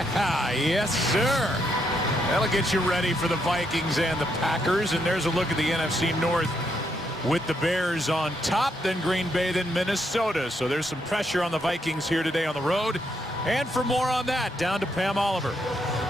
Yeah, yes, sir. That'll get you ready for the Vikings and the Packers. And there's a look at the NFC North with the Bears on top, then Green Bay, then Minnesota. So there's some pressure on the Vikings here today on the road. And for more on that, down to Pam Oliver.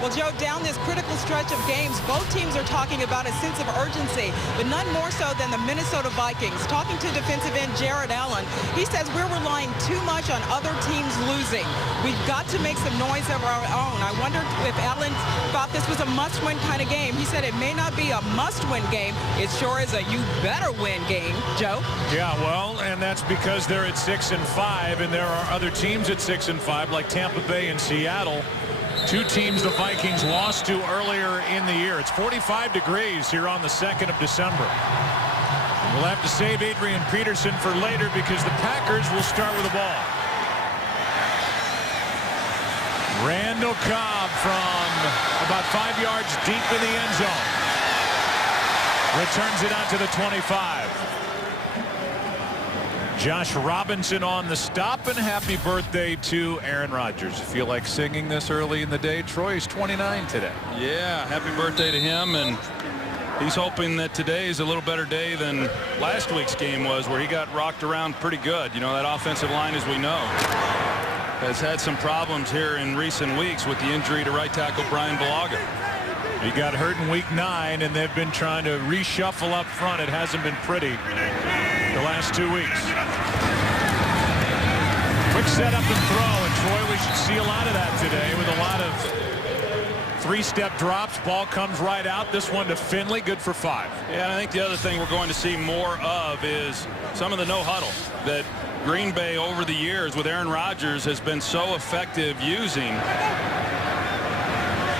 Well, Joe, down this critical stretch of games, both teams are talking about a sense of urgency, but none more so than the Minnesota Vikings. Talking to defensive end Jared Allen, he says we're relying too much on other teams losing. We've got to make some noise of our own. I wonder if Allen thought this was a must-win kind of game. He said it may not be a must-win game. It sure is a you-better-win game, Joe. Yeah, well, and that's because they're at 6-5, and there are other teams at 6-5, like Tampa Bay and Seattle. Two teams the Vikings lost to earlier in the year. It's 45 degrees here on the 2nd of December. We'll have to save Adrian Peterson for later because the Packers will start with the ball. Randall Cobb from about 5 yards deep in the end zone. Returns it out to the 25. Josh Robinson on the stop, and happy birthday to Aaron Rodgers. Feel like singing this early in the day? Troy is 29 today. Yeah, happy birthday to him, and he's hoping that today is a little better day than last week's game was, where he got rocked around pretty good. You know, that offensive line, as we know, has had some problems here in recent weeks with the injury to right tackle Brian Bulaga. He got hurt in week 9, and they've been trying to reshuffle up front. It hasn't been pretty the last 2 weeks. Quick setup and throw, and Troy, we should see a lot of that today with a lot of three-step drops. Ball comes right out. This one to Finley, good for 5. Yeah, and I think the other thing we're going to see more of is some of the no-huddle that Green Bay over the years with Aaron Rodgers has been so effective using.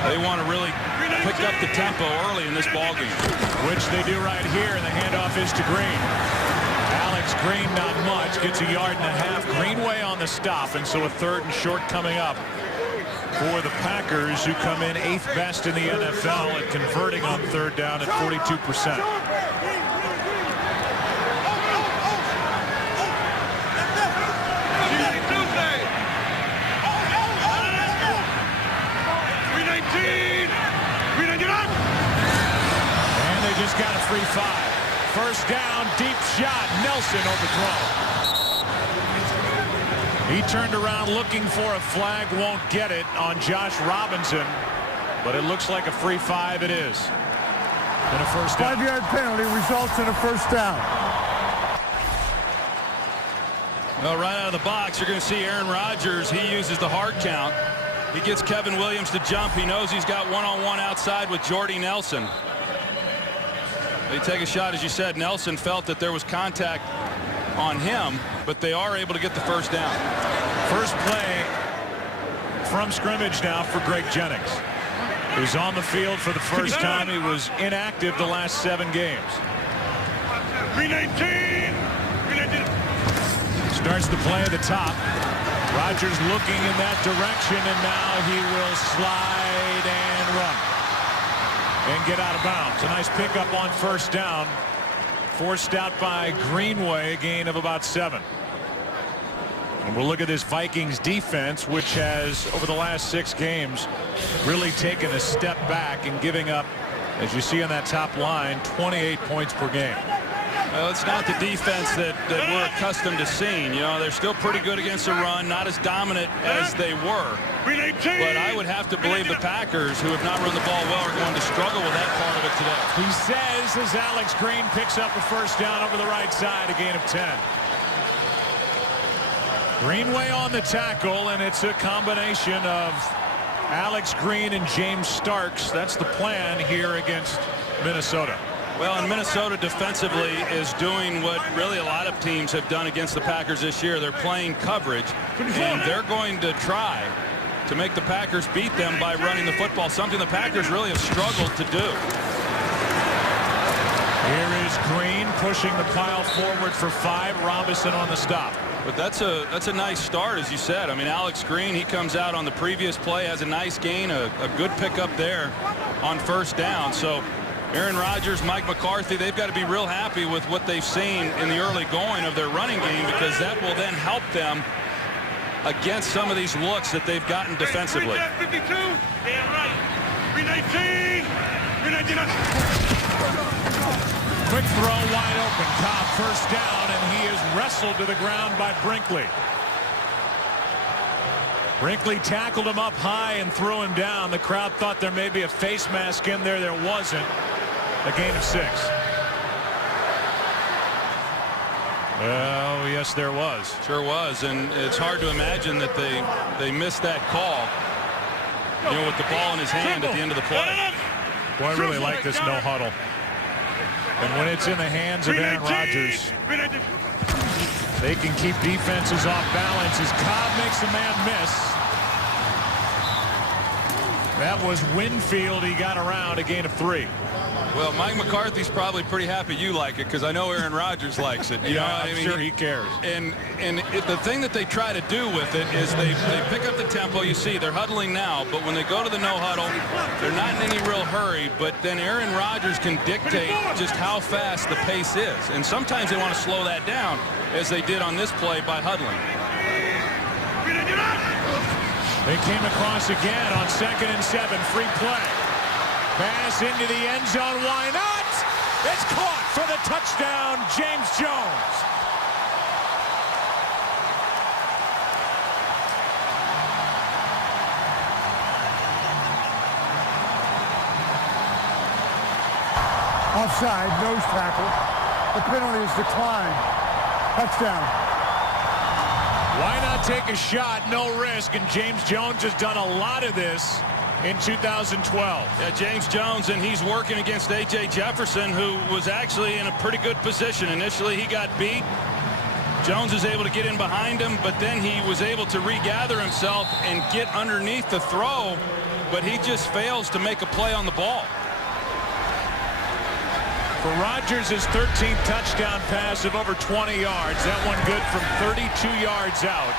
They want to really pick up the tempo early in this ballgame. Which they do right here, and the handoff is to Green. Alex Green, not much, gets 1.5 yards. Greenway on the stop, and so a 3rd and short coming up for the Packers, who come in 8th best in the NFL at converting on 3rd down at 42%. And they just got a free 5. First down, deep shot. Nelson overthrown. He turned around looking for a flag, won't get it on Josh Robinson, but it looks like a free 5 it is. And a first down. 5-yard penalty results in a first down. Well, right out of the box, you're going to see Aaron Rodgers. He uses the hard count. He gets Kevin Williams to jump. He knows he's got one-on-one outside with Jordy Nelson. They take a shot, as you said. Nelson felt that there was contact on him, but they are able to get the first down. First play from scrimmage now for Greg Jennings, who's on the field for the first time. He was inactive the last 7 games. 319. Starts the play at the top. Rodgers looking in that direction, and now he will slide and run and get out of bounds. A nice pickup on first down, forced out by Greenway, a gain of about 7. And we'll look at this Vikings defense, which has, over the last 6 games, really taken a step back and giving up, as you see on that top line, 28 points per game. Well, it's not the defense that we're accustomed to seeing. You know, they're still pretty good against the run, not as dominant as they were. But I would have to believe the Packers, who have not run the ball well, are going to struggle with that part of it today. He says as Alex Green picks up a first down over the right side, a gain of 10. Greenway on the tackle, and it's a combination of Alex Green and James Starks. That's the plan here against Minnesota. Well, and Minnesota defensively is doing what really a lot of teams have done against the Packers this year. They're playing coverage, and they're going to try to make the Packers beat them by running the football, something the Packers really have struggled to do. Here is Green pushing the pile forward for 5. Robinson on the stop. But that's a nice start, as you said. I mean, Alex Green, he comes out on the previous play, has a nice gain, a good pickup there on first down. So Aaron Rodgers, Mike McCarthy, they've got to be real happy with what they've seen in the early going of their running game, because that will then help them against some of these looks that they've gotten defensively. 52. Yeah, right. 319. 319. Quick throw, wide open. Cobb first down, and he is wrestled to the ground by Brinkley. Brinkley tackled him up high and threw him down. The crowd thought there may be a face mask in there. There wasn't. A gain of 6. Oh, yes, there was. Sure was, and it's hard to imagine that they missed that call. You know, with the ball in his hand at the end of the play. Boy, I really like this no huddle. And when it's in the hands of Aaron Rodgers, they can keep defenses off balance as Cobb makes a man miss. That was Winfield. He got around, a gain of 3. Well, Mike McCarthy's probably pretty happy you like it, because I know Aaron Rodgers likes it. You know, I'm sure he cares. And the thing that they try to do with it is they pick up the tempo. You see, they're huddling now, but when they go to the no huddle, they're not in any real hurry. But then Aaron Rodgers can dictate just how fast the pace is. And sometimes they want to slow that down, as they did on this play by huddling. They came across again on 2nd and 7. Free play. Pass into the end zone. Why not? It's caught for the touchdown, James Jones. Offside, nose tackle. The penalty is declined. Touchdown. Why not take a shot, no risk? And James Jones has done a lot of this in 2012. Yeah, James Jones, and he's working against A.J. Jefferson, who was actually in a pretty good position. Initially, he got beat. Jones is able to get in behind him, but then he was able to regather himself and get underneath the throw, but he just fails to make a play on the ball. For Rodgers, his 13th touchdown pass of over 20 yards. That one good from 32 yards out.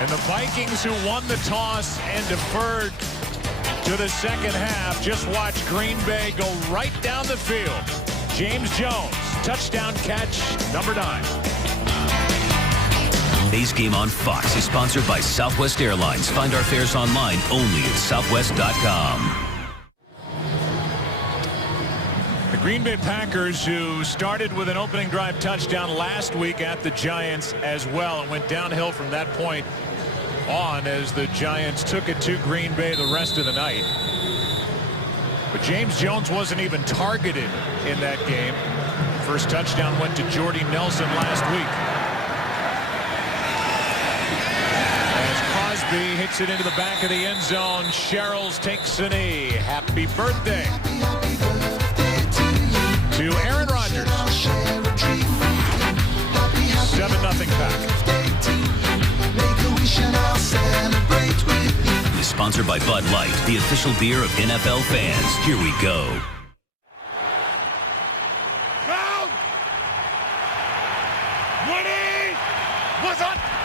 And the Vikings, who won the toss and deferred to the second half, just watch Green Bay go right down the field. James Jones, touchdown catch, number 9. Today's game on Fox is sponsored by Southwest Airlines. Find our fares online only at southwest.com. The Green Bay Packers, who started with an opening drive touchdown last week at the Giants as well, and went downhill from that point on as the Giants took it to Green Bay the rest of the night. But James Jones wasn't even targeted in that game. First touchdown went to Jordy Nelson last week. As Crosby hits it into the back of the end zone, Sherrills takes a knee. Happy birthday to Aaron Rodgers. 7-0 Pack. Is sponsored by Bud Light, the official beer of NFL fans. Here we go.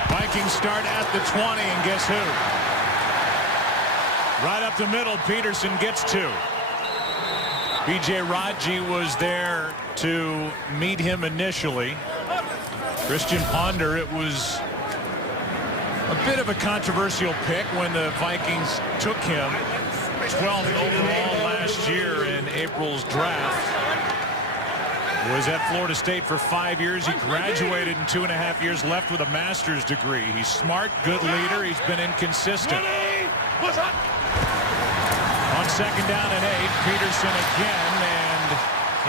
Vikings start at the 20, and guess who? Right up the middle, Peterson gets 2. B.J. Raji was there to meet him initially. Christian Ponder, it was a bit of a controversial pick when the Vikings took him 12th overall last year in April's draft. Was at Florida State for 5 years. He graduated in 2.5 years, left with a master's degree. He's smart, good leader. He's been inconsistent. On 2nd down and 8, Peterson again, and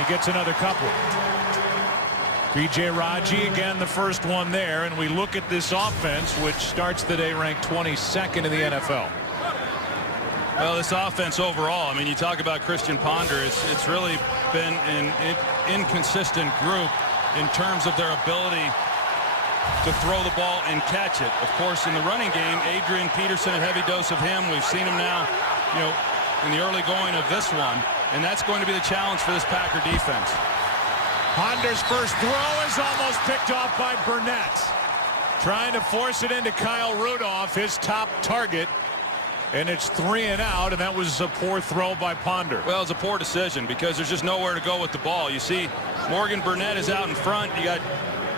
he gets another couple. B.J. Raji again, the first one there, and we look at this offense, which starts the day ranked 22nd in the NFL. Well, this offense overall, I mean, you talk about Christian Ponder, it's really been an inconsistent group in terms of their ability to throw the ball and catch it. Of course, in the running game, Adrian Peterson, a heavy dose of him. We've seen him now, you know, in the early going of this one, and that's going to be the challenge for this Packer defense. Ponder's first throw is almost picked off by Burnett. Trying to force it into Kyle Rudolph, his top target. And it's 3 and out, and that was a poor throw by Ponder. Well, it's a poor decision because there's just nowhere to go with the ball. You see Morgan Burnett is out in front. You got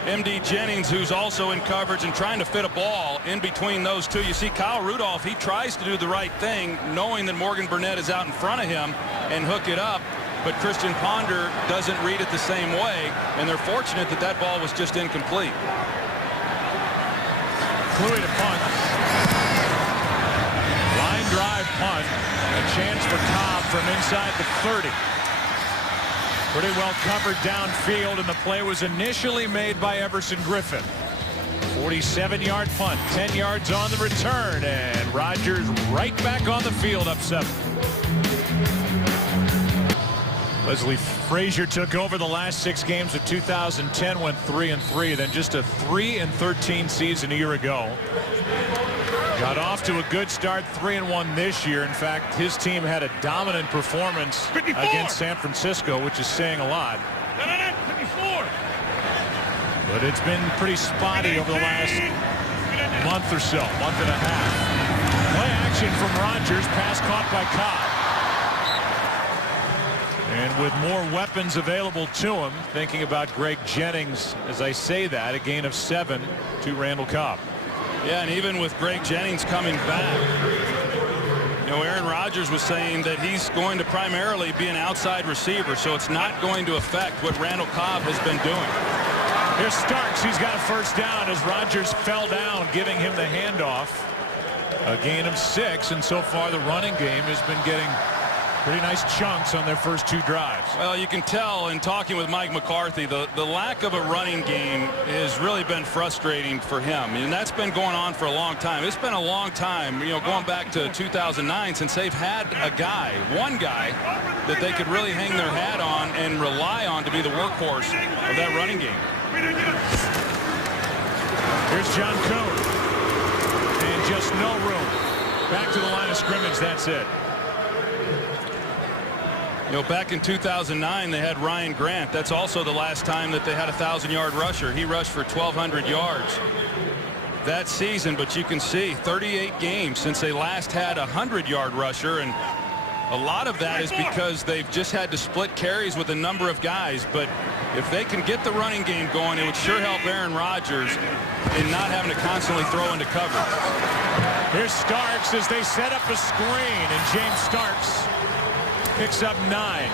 M.D. Jennings, who's also in coverage and trying to fit a ball in between those two. You see Kyle Rudolph, he tries to do the right thing, knowing that Morgan Burnett is out in front of him, and hook it up. But Christian Ponder doesn't read it the same way, and they're fortunate that that ball was just incomplete. Cluey to punt. Line drive punt. A chance for Cobb from inside the 30. Pretty well covered downfield, and the play was initially made by Everson Griffin. 47-yard punt, 10 yards on the return, and Rodgers right back on the field, up 7. Leslie Frazier took over the last 6 games of 2010, went 3-3, then just a 3-13 season a year ago. Got off to a good start, 3-1 this year. In fact, his team had a dominant performance 54. Against San Francisco, which is saying a lot. 54. But it's been pretty spotty over the last month or so, month and a half. Play action from Rodgers, pass caught by Cobb. And with more weapons available to him, thinking about Greg Jennings, as I say that, a gain of 7 to Randall Cobb. Yeah, and even with Greg Jennings coming back, you know, Aaron Rodgers was saying that he's going to primarily be an outside receiver, so it's not going to affect what Randall Cobb has been doing. Here's Starks. He's got a first down as Rodgers fell down, giving him the handoff. A gain of 6, and so far the running game has been getting pretty nice chunks on their first 2 drives. Well, you can tell in talking with Mike McCarthy, the lack of a running game has really been frustrating for him. And that's been going on for a long time. It's been a long time, you know, going back to 2009 since they've had one guy that they could really hang their hat on and rely on to be the workhorse of that running game. Here's John Kuhn. And just no room. Back to the line of scrimmage, that's it. You know, back in 2009, they had Ryan Grant. That's also the last time that they had a 1,000-yard rusher. He rushed for 1,200 yards that season, but you can see 38 games since they last had a 100-yard rusher, and a lot of that is because they've just had to split carries with a number of guys. But if they can get the running game going, it would sure help Aaron Rodgers in not having to constantly throw into coverage. Here's Starks as they set up a screen, and James Starks picks up 9.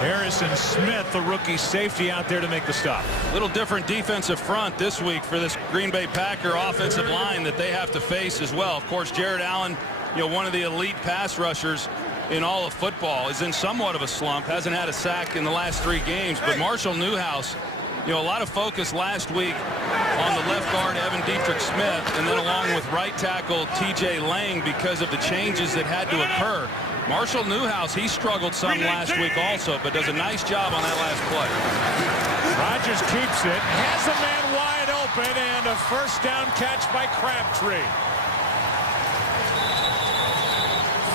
Harrison Smith, the rookie safety, out there to make the stop. Little different defensive front this week for this Green Bay Packer offensive line that they have to face as well. Of course, Jared Allen, you know, one of the elite pass rushers in all of football, is in somewhat of a slump. Hasn't had a sack in the last 3 games. But Marshall Newhouse, you know, a lot of focus last week on the left guard Evan Dietrich Smith, and then along with right tackle TJ Lang because of the changes that had to occur. Marshall Newhouse, he struggled some last week also, but does a nice job on that last play. Rodgers keeps it, has a man wide open, and a first down catch by Crabtree.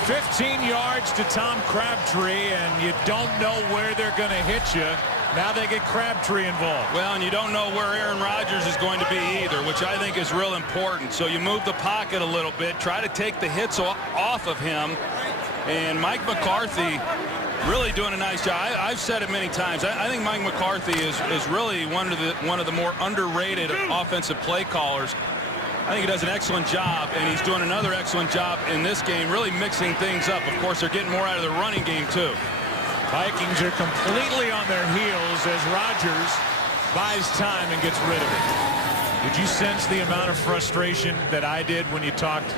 15 yards to Tom Crabtree, and you don't know where they're going to hit you. Now they get Crabtree involved. Well, and you don't know where Aaron Rodgers is going to be either, which I think is real important. So you move the pocket a little bit, try to take the hits off of him. And Mike McCarthy really doing a nice job. I've said it many times. I think Mike McCarthy is really one of the more underrated offensive play callers. I think he does an excellent job, and he's doing another excellent job in this game, really mixing things up. Of course, they're getting more out of the running game, too. Vikings are completely on their heels as Rodgers buys time and gets rid of it. Did you sense the amount of frustration that I did when you talked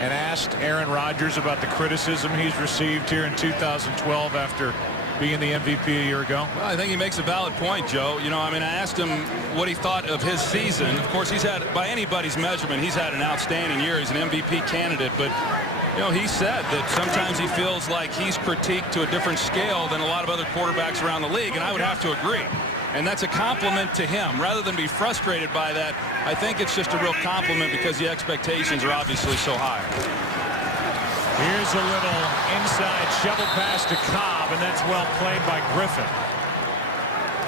and asked Aaron Rodgers about the criticism he's received here in 2012 after being the MVP a year ago? Well, I think he makes a valid point, Joe. You know, I mean, I asked him what he thought of his season. Of course, he's had, by anybody's measurement, he's had an outstanding year. He's an MVP candidate, but you know, he said that sometimes he feels like he's critiqued to a different scale than a lot of other quarterbacks around the league, and I would have to agree. And that's a compliment to him. Rather than be frustrated by that, I think it's just a real compliment because the expectations are obviously so high. Here's a little inside shovel pass to Cobb, and that's well played by Griffin.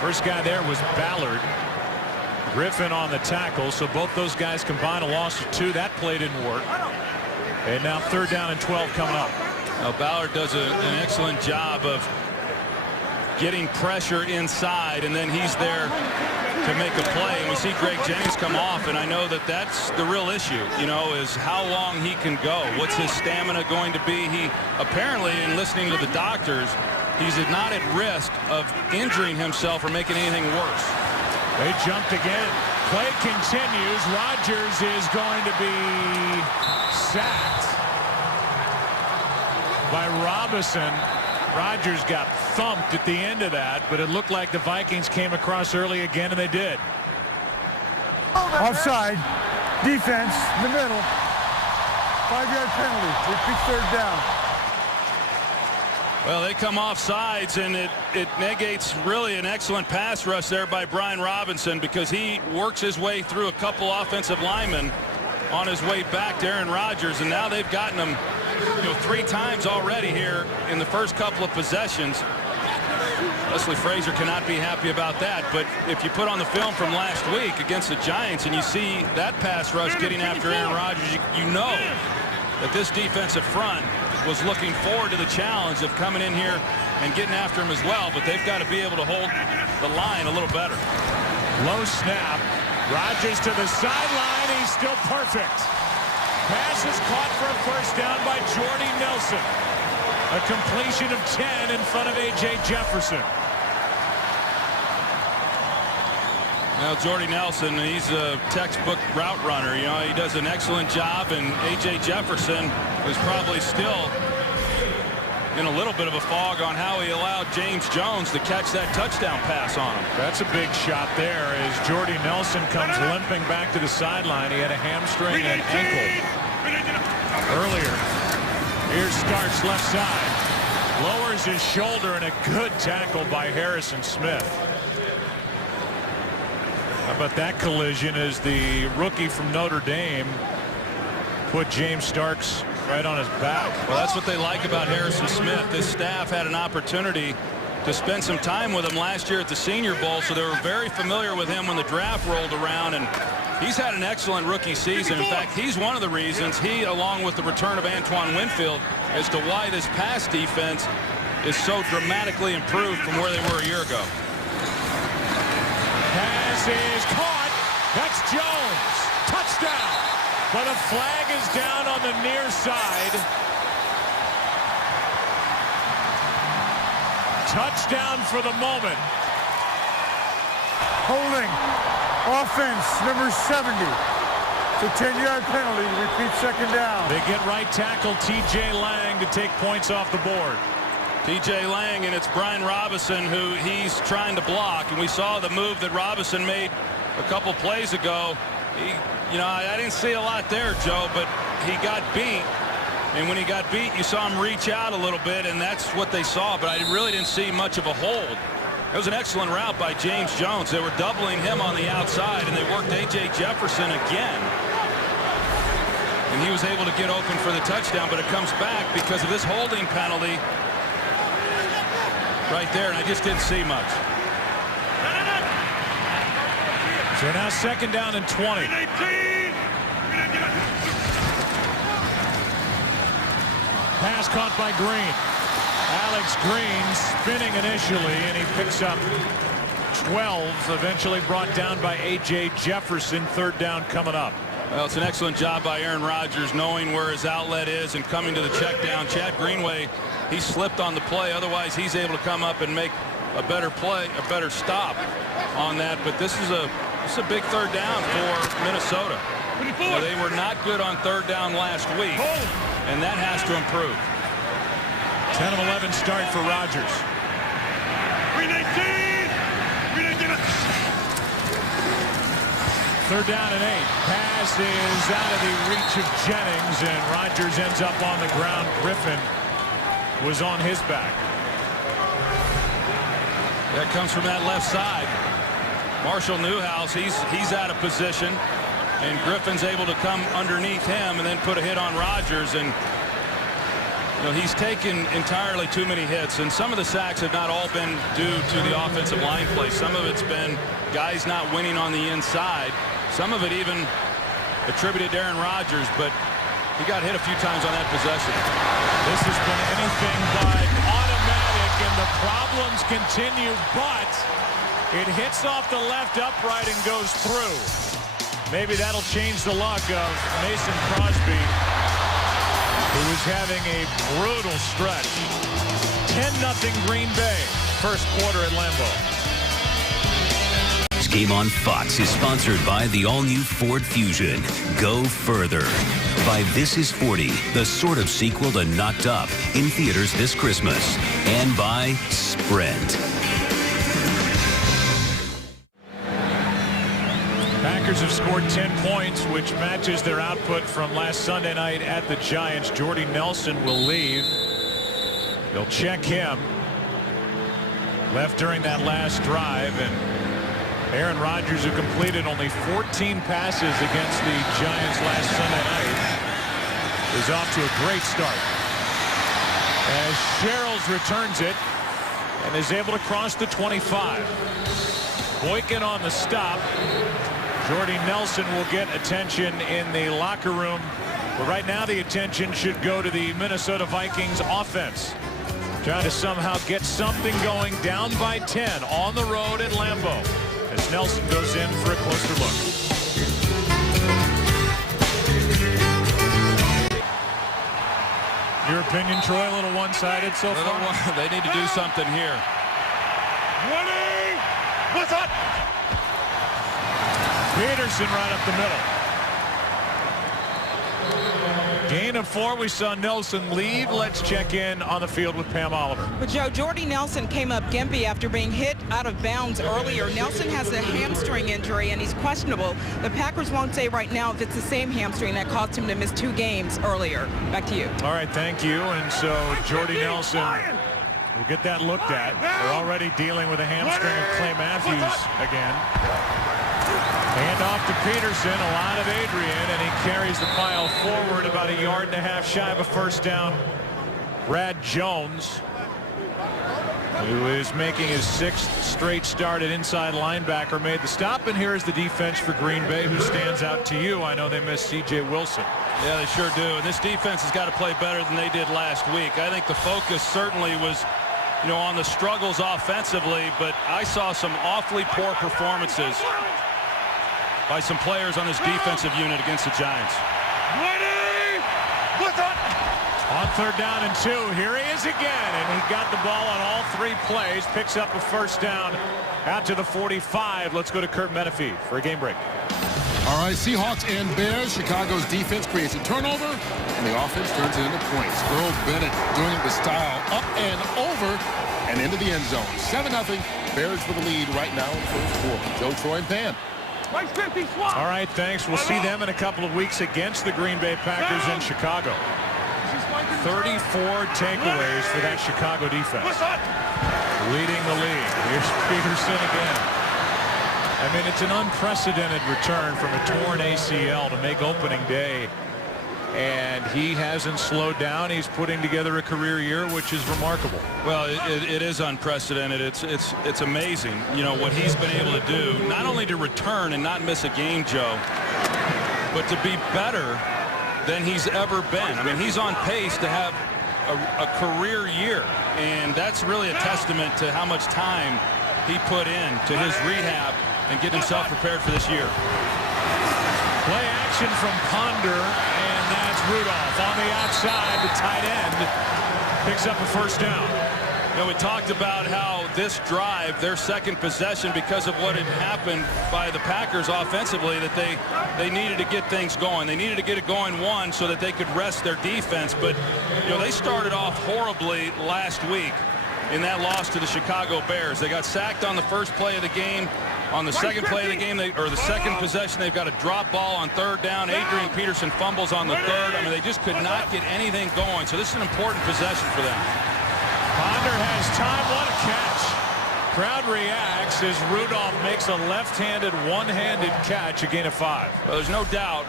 First guy there was Ballard. Griffin on the tackle, so both those guys combined a loss of 2. That play didn't work. And now 3rd down and 12 coming up. Now Ballard does an excellent job of getting pressure inside, and then he's there to make a play. And we see Greg Jennings come off, and I know that that's the real issue, you know, is how long he can go. What's his stamina going to be? He apparently, in listening to the doctors, he's not at risk of injuring himself or making anything worse. They jumped again. Play continues. Rodgers is going to be sacked by Robinson. Rodgers got thumped at the end of that, but it looked like the Vikings came across early again, and they did. Offside. Defense in the middle. 5-yard penalty. Repeat third down. Well, they come off sides, and it negates really an excellent pass rush there by Brian Robinson, because he works his way through a couple offensive linemen on his way back to Aaron Rodgers, and now they've gotten him, you know, 3 times already here in the first couple of possessions. Leslie Frazier cannot be happy about that, but if you put on the film from last week against the Giants and you see that pass rush getting after Aaron Rodgers, you know that this defensive front was looking forward to the challenge of coming in here and getting after him as well, but they've got to be able to hold the line a little better. Low snap. Rodgers to the sideline. He's still perfect. Pass is caught for a first down by Jordy Nelson. A completion of 10 in front of A.J. Jefferson. Now, Jordy Nelson, he's a textbook route runner. You know, he does an excellent job, and A.J. Jefferson was probably still in a little bit of a fog on how he allowed James Jones to catch that touchdown pass on him. That's a big shot there as Jordy Nelson comes limping back to the sideline. He had a hamstring and an ankle earlier. Here's Starks left side. Lowers his shoulder, and a good tackle by Harrison Smith. How about that collision as the rookie from Notre Dame put James Starks right on his back. Well, that's what they like about Harrison Smith. This staff had an opportunity to spend some time with him last year at the Senior Bowl, so they were very familiar with him when the draft rolled around, and he's had an excellent rookie season. In fact, he's one of the reasons, he, along with the return of Antoine Winfield, as to why this pass defense is so dramatically improved from where they were a year ago. Pass is caught. That's Jones. Touchdown. But a flag is down on the near side. Touchdown for the moment. Holding. Offense, number 70. It's a 10-yard penalty. Repeat second down. They get right tackle T.J. Lang to take points off the board. T.J. Lang, and it's Brian Robinson who he's trying to block. And we saw the move that Robinson made a couple plays ago. You know, I didn't see a lot there, Joe, but he got beat. And when he got beat, you saw him reach out a little bit, and that's what they saw. But I really didn't see much of a hold. It was an excellent route by James Jones. They were doubling him on the outside, and they worked A.J. Jefferson again. And he was able to get open for the touchdown, but it comes back because of this holding penalty right there, and I just didn't see much. So now second down and 20. Pass caught by Green. Alex Green spinning initially, and he picks up 12, eventually brought down by A.J. Jefferson. Third down coming up. Well, it's an excellent job by Aaron Rodgers knowing where his outlet is and coming to the check down. Chad Greenway, he slipped on the play. Otherwise, he's able to come up and make a better play, a better stop on that. But this is a big third down for Minnesota. You know, they were not good on third down last week, and that has to improve. 10 of 11 start for Rodgers. Third down and 8. Pass is out of the reach of Jennings, and Rodgers ends up on the ground. Griffin was on his back. That comes from that left side. Marshall Newhouse, he's out of position, and Griffin's able to come underneath him and then put a hit on Rodgers. And you know, he's taken entirely too many hits, and some of the sacks have not all been due to the offensive line play. Some of it's been guys not winning on the inside. Some of it even attributed to Aaron Rodgers, but he got hit a few times on that possession. This has been anything but automatic, and the the problems continue, but it hits off the left upright and goes through. Maybe that'll change the luck of Mason Crosby, who is having a brutal stretch. 10-0 Green Bay, first quarter at Lambeau. This game on Fox is sponsored by the all-new Ford Fusion. Go further. By This Is 40, the sort of sequel to Knocked Up, in theaters this Christmas. And by Sprint. Packers have scored 10 points, which matches their output from last Sunday night at the Giants. Jordy Nelson will leave. They'll check him. Left during that last drive, and Aaron Rodgers, who completed only 14 passes against the Giants last Sunday night, is off to a great start. As Sherrills returns it and is able to cross the 25. Boykin on the stop. Jordy Nelson will get attention in the locker room. But right now the attention should go to the Minnesota Vikings offense. Trying to somehow get something going, down by 10 on the road at Lambeau, as Nelson goes in for a closer look. Your opinion, Troy, a little one-sided so far? They need to do something here. 20. What's up? Peterson right up the middle. Gain of 4. We saw Nelson leave. Let's check in on the field with Pam Oliver. But Joe, Jordy Nelson came up gimpy after being hit out of bounds earlier. Nelson has a hamstring injury and he's questionable. The Packers won't say right now if it's the same hamstring that caused him to miss 2 games earlier. Back to you. All right, thank you. And so Jordy Nelson will get that looked at. They're already dealing with a hamstring of Clay Matthews again. Hand off to Peterson, a lot of Adrian, and he carries the pile forward about 1.5 yards shy of a first down. Brad Jones, who is making his 6th straight start at inside linebacker, made the stop, and here is the defense for Green Bay. Who stands out to you? I know they missed C.J. Wilson. Yeah, they sure do. And this defense has got to play better than they did last week. I think the focus certainly was, on the struggles offensively, but I saw some awfully poor performances by some players on this defensive unit against the Giants. 20. What's up? On 3rd down and 2, here he is again, and he got the ball on all 3 plays, picks up a first down out to the 45. Let's go to Kurt Menefee for a game break. All right, Seahawks and Bears. Chicago's defense creates a turnover, and the offense turns it into points. Earl Bennett doing it with style, up and over, and into the end zone. 7-0. Bears for the lead right now in the first quarter. Joe, Troy, and Pam. All right, thanks. We'll see them in a couple of weeks against the Green Bay Packers in Chicago. 34 takeaways for that Chicago defense. Leading the league. Here's Peterson again. I mean, it's an unprecedented return from a torn ACL to make opening day. And he hasn't slowed down. He's putting together a career year, which is remarkable. Well, it is unprecedented. It's amazing, what he's been able to do, not only to return and not miss a game, Joe, but to be better than he's ever been. I mean, he's on pace to have a career year, and that's really a testament to how much time he put in to his rehab and get himself prepared for this year. Play action from Ponder, and that's Rudolph on the outside. The tight end picks up a first down. We talked about how this drive, their second possession, because of what had happened by the Packers offensively, that they needed to get things going. They needed to get it going, one, so that they could rest their defense. But, they started off horribly last week in that loss to the Chicago Bears. They got sacked on the first play of the game. On the second play of the game, or the second possession, they've got a drop ball on 3rd down. Adrian Peterson fumbles on the 3rd. I mean, they just could not get anything going. So this is an important possession for them. Ponder has time. What a catch. Crowd reacts as Rudolph makes a left-handed, one-handed catch, a gain of 5. Well, there's no doubt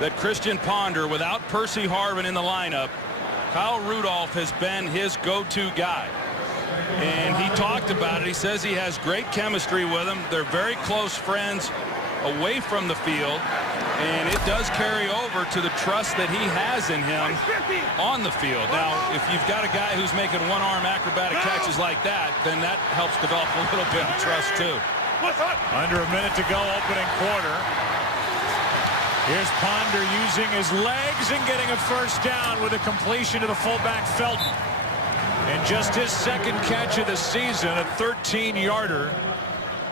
that Christian Ponder, without Percy Harvin in the lineup, Kyle Rudolph has been his go-to guy. And he talked about it. He says he has great chemistry with him. They're very close friends. away from the field, and it does carry over to the trust that he has in him on the field. Now, if you've got a guy who's making one-arm acrobatic catches like that, then that helps develop a little bit of trust too. Under a minute to go, opening quarter. Here's Ponder using his legs and getting a first down with a completion to the fullback Felton. And just his second catch of the season, a 13-yarder.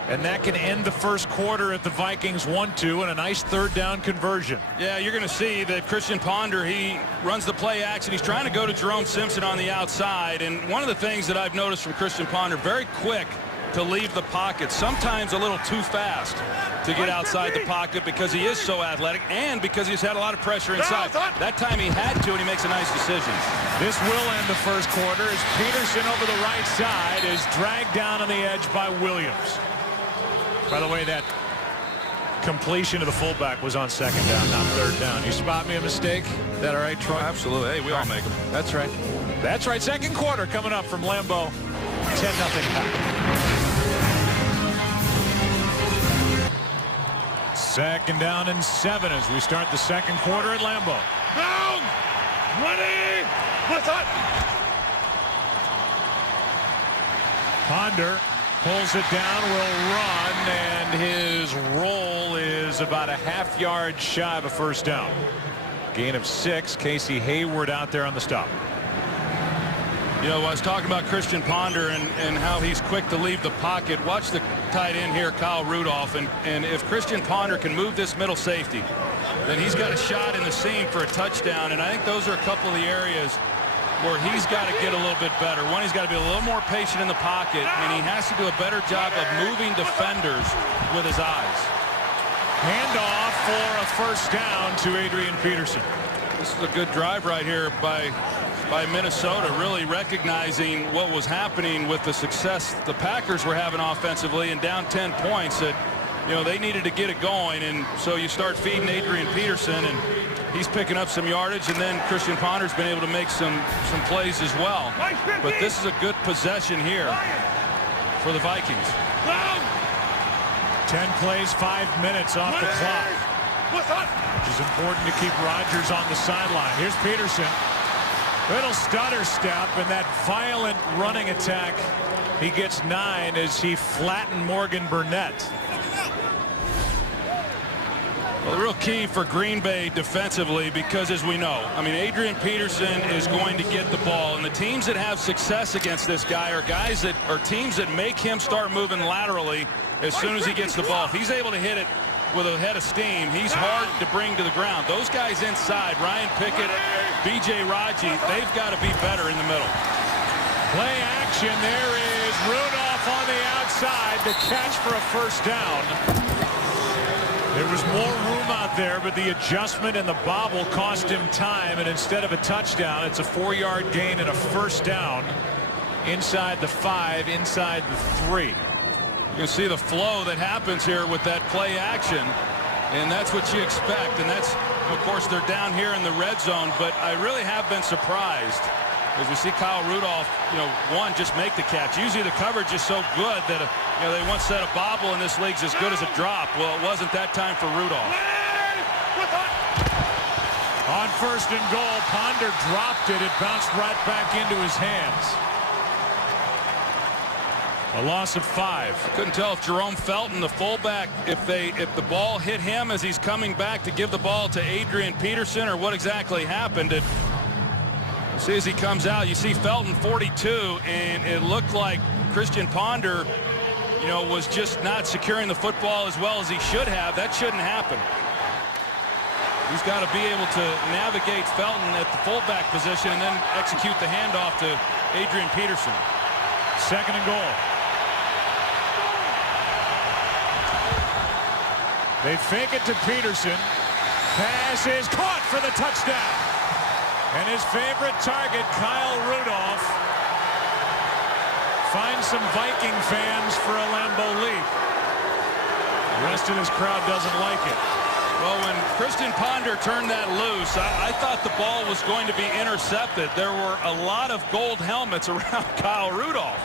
And that can end the first quarter at the Vikings 1-2 and a nice third down conversion. Yeah, you're going to see that Christian Ponder, he runs the play action. He's trying to go to Jerome Simpson on the outside. And one of the things that I've noticed from Christian Ponder, very quick to leave the pocket, sometimes a little too fast to get outside the pocket because he is so athletic and because he's had a lot of pressure inside. That time he had to, and he makes a nice decision. This will end the first quarter as Peterson over the right side is dragged down on the edge by Williams. By the way, that completion to the fullback was on second down, not third down. You spot me a mistake? Is that all right, Troy? Absolutely. Hey, we all make them. That's right. That's right. Second quarter coming up from Lambeau. 10-0 Pack. Second down and 7 as we start the second quarter at Lambeau. Down! Ready! What's up? Ponder pulls it down, will run, and his roll is about a half-yard shy of a first down. Gain of 6. Casey Hayward out there on the stop. You know, I was talking about Christian Ponder and how he's quick to leave the pocket. Watch the tight end here, Kyle Rudolph, and if Christian Ponder can move this middle safety, then he's got a shot in the seam for a touchdown, and I think those are a couple of the areas where he's got to get a little bit better. One, he's got to be a little more patient in the pocket, and he has to do a better job of moving defenders with his eyes. Handoff for a first down to Adrian Peterson. This is a good drive right here by Minnesota, really recognizing what was happening with the success the Packers were having offensively, and down 10 points that, you know, they needed to get it going. And so you start feeding Adrian Peterson, and he's picking up some yardage, and then Christian Ponder's been able to make some plays as well. But this is a good possession here for the Vikings. 10 plays, 5 minutes off the clock, which is important to keep Rodgers on the sideline. Here's Peterson. Little stutter step, and that violent running attack. He gets 9 as he flattened Morgan Burnett. Well, the real key for Green Bay defensively, because as we know, I mean, Adrian Peterson is going to get the ball, and the teams that have success against this guy are guys that are teams that make him start moving laterally as soon as he gets the ball. If he's able to hit it with a head of steam, he's hard to bring to the ground. Those guys inside, Ryan Pickett, B.J. Raji, they've got to be better in the middle. Play action. There is Rudolph on the outside. The catch for a first down. There was more room out there, but the adjustment and the bobble cost him time, and instead of a touchdown, it's a 4-yard gain and a first down inside the 5, inside the 3. You can see the flow that happens here with that play action, and that's what you expect. And that's, of course, they're down here in the red zone, but I really have been surprised as we see Kyle Rudolph, one, just make the catch. Usually the coverage is so good that, they once said a bobble in this league's as good as a drop. Well, it wasn't that time for Rudolph. On first and goal, Ponder dropped it. It bounced right back into his hands. A loss of 5. I couldn't tell if Jerome Felton, the fullback, if the ball hit him as he's coming back to give the ball to Adrian Peterson, or what exactly happened. See, as he comes out, you see Felton 42, and it looked like Christian Ponder, was just not securing the football as well as he should have. That shouldn't happen. He's got to be able to navigate Felton at the fullback position and then execute the handoff to Adrian Peterson. Second and goal. They fake it to Peterson. Pass is caught for the touchdown. And his favorite target, Kyle Rudolph, finds some Viking fans for a Lambeau leap. The rest of this crowd doesn't like it. Well, when Christian Ponder turned that loose, I thought the ball was going to be intercepted. There were a lot of gold helmets around Kyle Rudolph.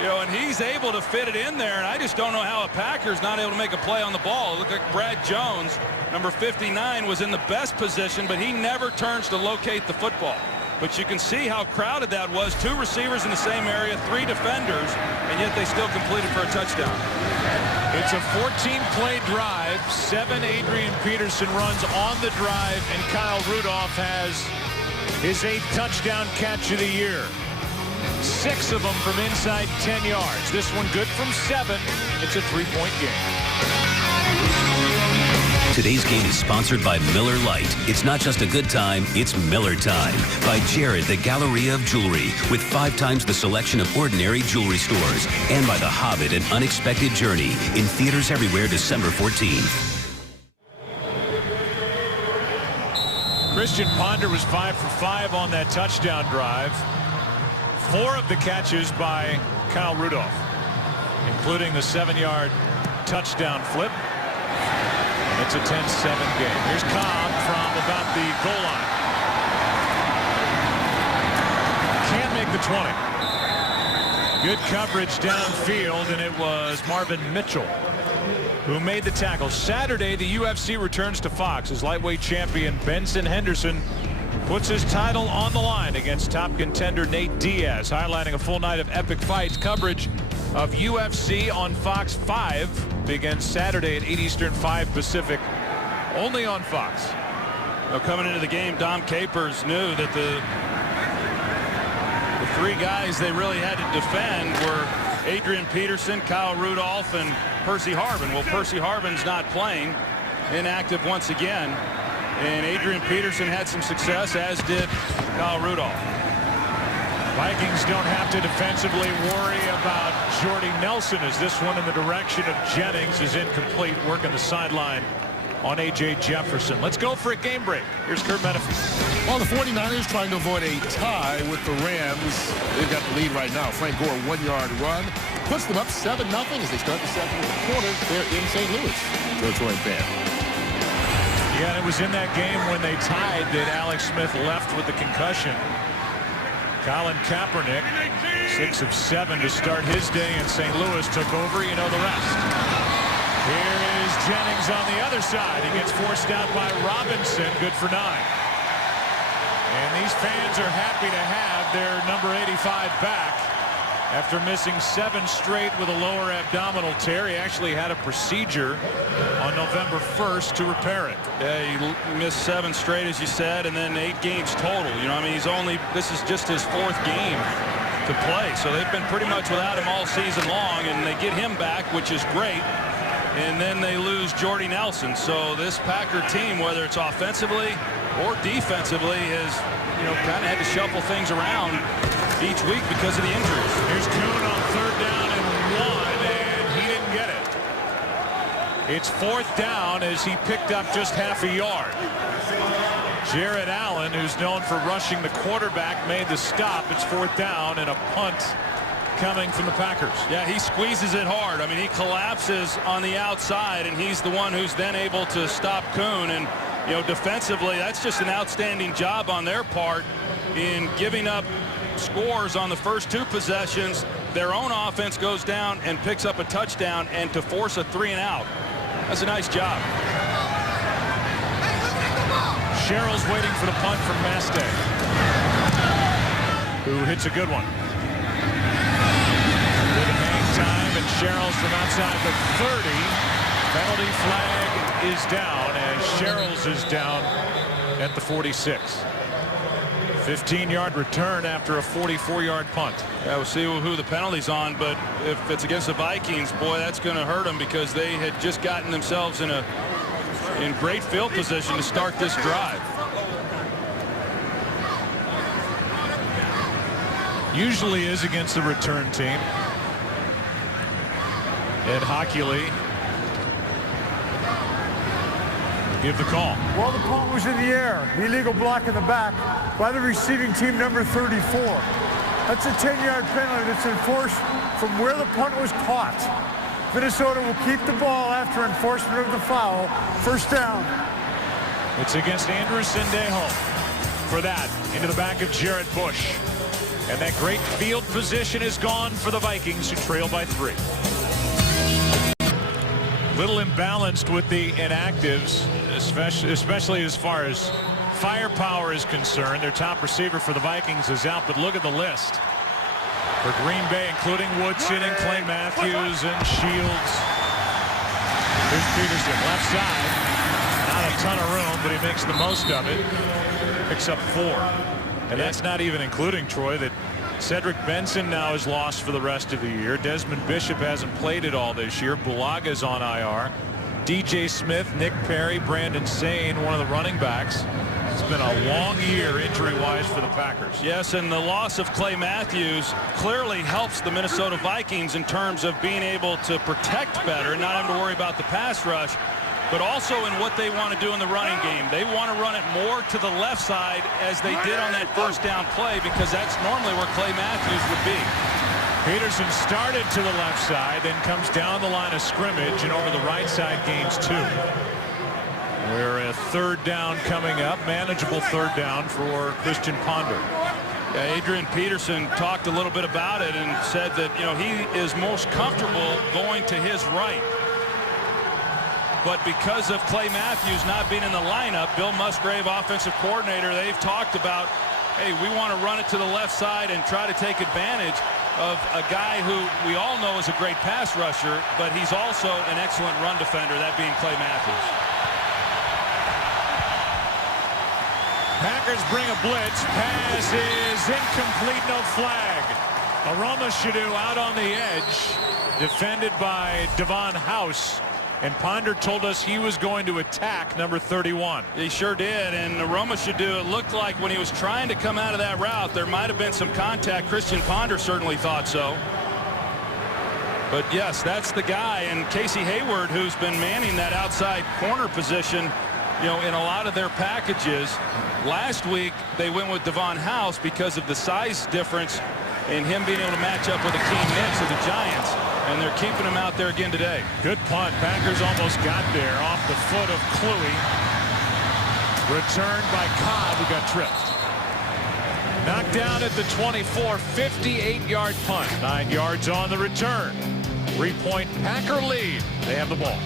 You know, and he's able to fit it in there, and I just don't know how a Packer's not able to make a play on the ball. It looked like Brad Jones, number 59, was in the best position, but he never turns to locate the football. But you can see how crowded that was. 2 receivers in the same area, 3 defenders, and yet they still completed for a touchdown. It's a 14-play drive. 7 Adrian Peterson runs on the drive, and Kyle Rudolph has his 8th touchdown catch of the year. 6 of them from inside 10 yards. This one good from 7. It's a 3-point game. Today's game is sponsored by Miller Lite. It's not just a good time, it's Miller time. By Jared, the Galleria of Jewelry, with 5 times the selection of ordinary jewelry stores. And by The Hobbit, An Unexpected Journey, in theaters everywhere December 14th. Christian Ponder was 5 for 5 on that touchdown drive. 4 of the catches by Kyle Rudolph, including the 7-yard touchdown flip. And it's a 10-7 game. Here's Cobb from about the goal line. Can't make the 20. Good coverage downfield, and it was Marvin Mitchell who made the tackle. Saturday, the UFC returns to Fox as lightweight champion Benson Henderson puts his title on the line against top contender Nate Diaz, highlighting a full night of epic fights. Coverage of UFC on Fox 5 begins Saturday at 8 Eastern, 5 Pacific, only on Fox. Now, coming into the game, Dom Capers knew that the 3 guys they really had to defend were Adrian Peterson, Kyle Rudolph, and Percy Harvin. Well, Percy Harvin's not playing, inactive once again. And Adrian Peterson had some success, as did Kyle Rudolph. Vikings don't have to defensively worry about Jordy Nelson, as this one in the direction of Jennings is incomplete. Working the sideline on A.J. Jefferson. Let's go for a game break. Here's Kurt Menefee. Well, the 49ers trying to avoid a tie with the Rams. They've got the lead right now. Frank Gore, 1-yard run. Puts them up 7-0 as they start the second quarter. They're in St. Louis. Joe Troy fan. Yeah, and it was in that game when they tied that Alex Smith left with the concussion. Colin Kaepernick, 6 of 7 to start his day in St. Louis, took over. You know the rest. Here is Jennings on the other side. He gets forced out by Robinson. Good for 9. And these fans are happy to have their number 85 back. After missing 7 straight with a lower abdominal tear, he actually had a procedure on November 1st to repair it. Yeah, he missed 7 straight, as you said, and then 8 games total. You know, I mean, this is just his 4th game to play. So they've been pretty much without him all season long, and they get him back, which is great. And then they lose Jordy Nelson. So this Packer team, whether it's offensively or defensively, has, you know, kind of had to shuffle things around each week because of the injuries. Here's Kuhn on 3rd down and 1, and he didn't get it. It's 4th down as he picked up just half a yard. Jared Allen, who's known for rushing the quarterback, made the stop. It's 4th down and a punt coming from the Packers. Yeah, he squeezes it hard. I mean, he collapses on the outside, and he's the one who's then able to stop Kuhn. And, you know, defensively, that's just an outstanding job on their part in giving up scores on the first 2 possessions. Their own offense goes down and picks up a touchdown, and to force a 3-and-out. That's a nice job. Sherrill's waiting for the punt from Mastay, who hits a good one. Good hang time, and Sherrill's from outside the 30. Penalty flag is down, and Sherrill's is down at the 46. 15-yard return after a 44-yard punt. Yeah, we'll see who the penalty's on, but if it's against the Vikings, boy, that's going to hurt them because they had just gotten themselves in great field position to start this drive. Usually is against the return team. Ed Hockley give the call. Well, the punt was in the air. The illegal block in the back by the receiving team, number 34. That's a 10-yard penalty that's enforced from where the punt was caught. Minnesota will keep the ball after enforcement of the foul. 1st down. It's against Andrew Sendejo for that. Into the back of Jarrett Bush. And that great field position is gone for the Vikings, who trail by 3. Little imbalanced with the inactives, especially as far as firepower is concerned. Their top receiver for the Vikings is out, but look at the list for Green Bay, including Woodson and Clay Matthews and Shields. Here's Peterson, left side. Not a ton of room, but he makes the most of it. Picks up 4. And that's not even including, Troy, that Cedric Benson now is lost for the rest of the year. Desmond Bishop hasn't played at all this year. Bulaga's on IR. DJ Smith, Nick Perry, Brandon Sane, one of the running backs. It's been a long year injury-wise for the Packers. Yes, and the loss of Clay Matthews clearly helps the Minnesota Vikings in terms of being able to protect better, not having to worry about the pass rush, but also in what they want to do in the running game. They want to run it more to the left side as they did on that first down play, because that's normally where Clay Matthews would be. Peterson started to the left side, then comes down the line of scrimmage and over the right side gains 2. We're a 3rd down coming up, manageable 3rd down for Christian Ponder. Yeah, Adrian Peterson talked a little bit about it and said that, you know, he is most comfortable going to his right. But because of Clay Matthews not being in the lineup, Bill Musgrave, offensive coordinator, they've talked about, hey, we want to run it to the left side and try to take advantage of a guy who we all know is a great pass rusher, but he's also an excellent run defender, that being Clay Matthews. Packers bring a blitz. Pass is incomplete, no flag. Aroma Shadu out on the edge, defended by Devon House. And Ponder told us he was going to attack number 31. He sure did, and Aroma Shadu, it looked like when he was trying to come out of that route, there might have been some contact. Christian Ponder certainly thought so. But yes, that's the guy, and Casey Hayward, who's been manning that outside corner position, you know, in a lot of their packages. Last week, they went with Devon House because of the size difference and him being able to match up with Akeem Nicks of the Giants. And they're keeping him out there again today. Good punt. Packers almost got there off the foot of Kluwe. Returned by Cobb, who got tripped. Knocked down at the 24, 58-yard punt. 9 yards on the return. 3-point Packer lead. They have the ball.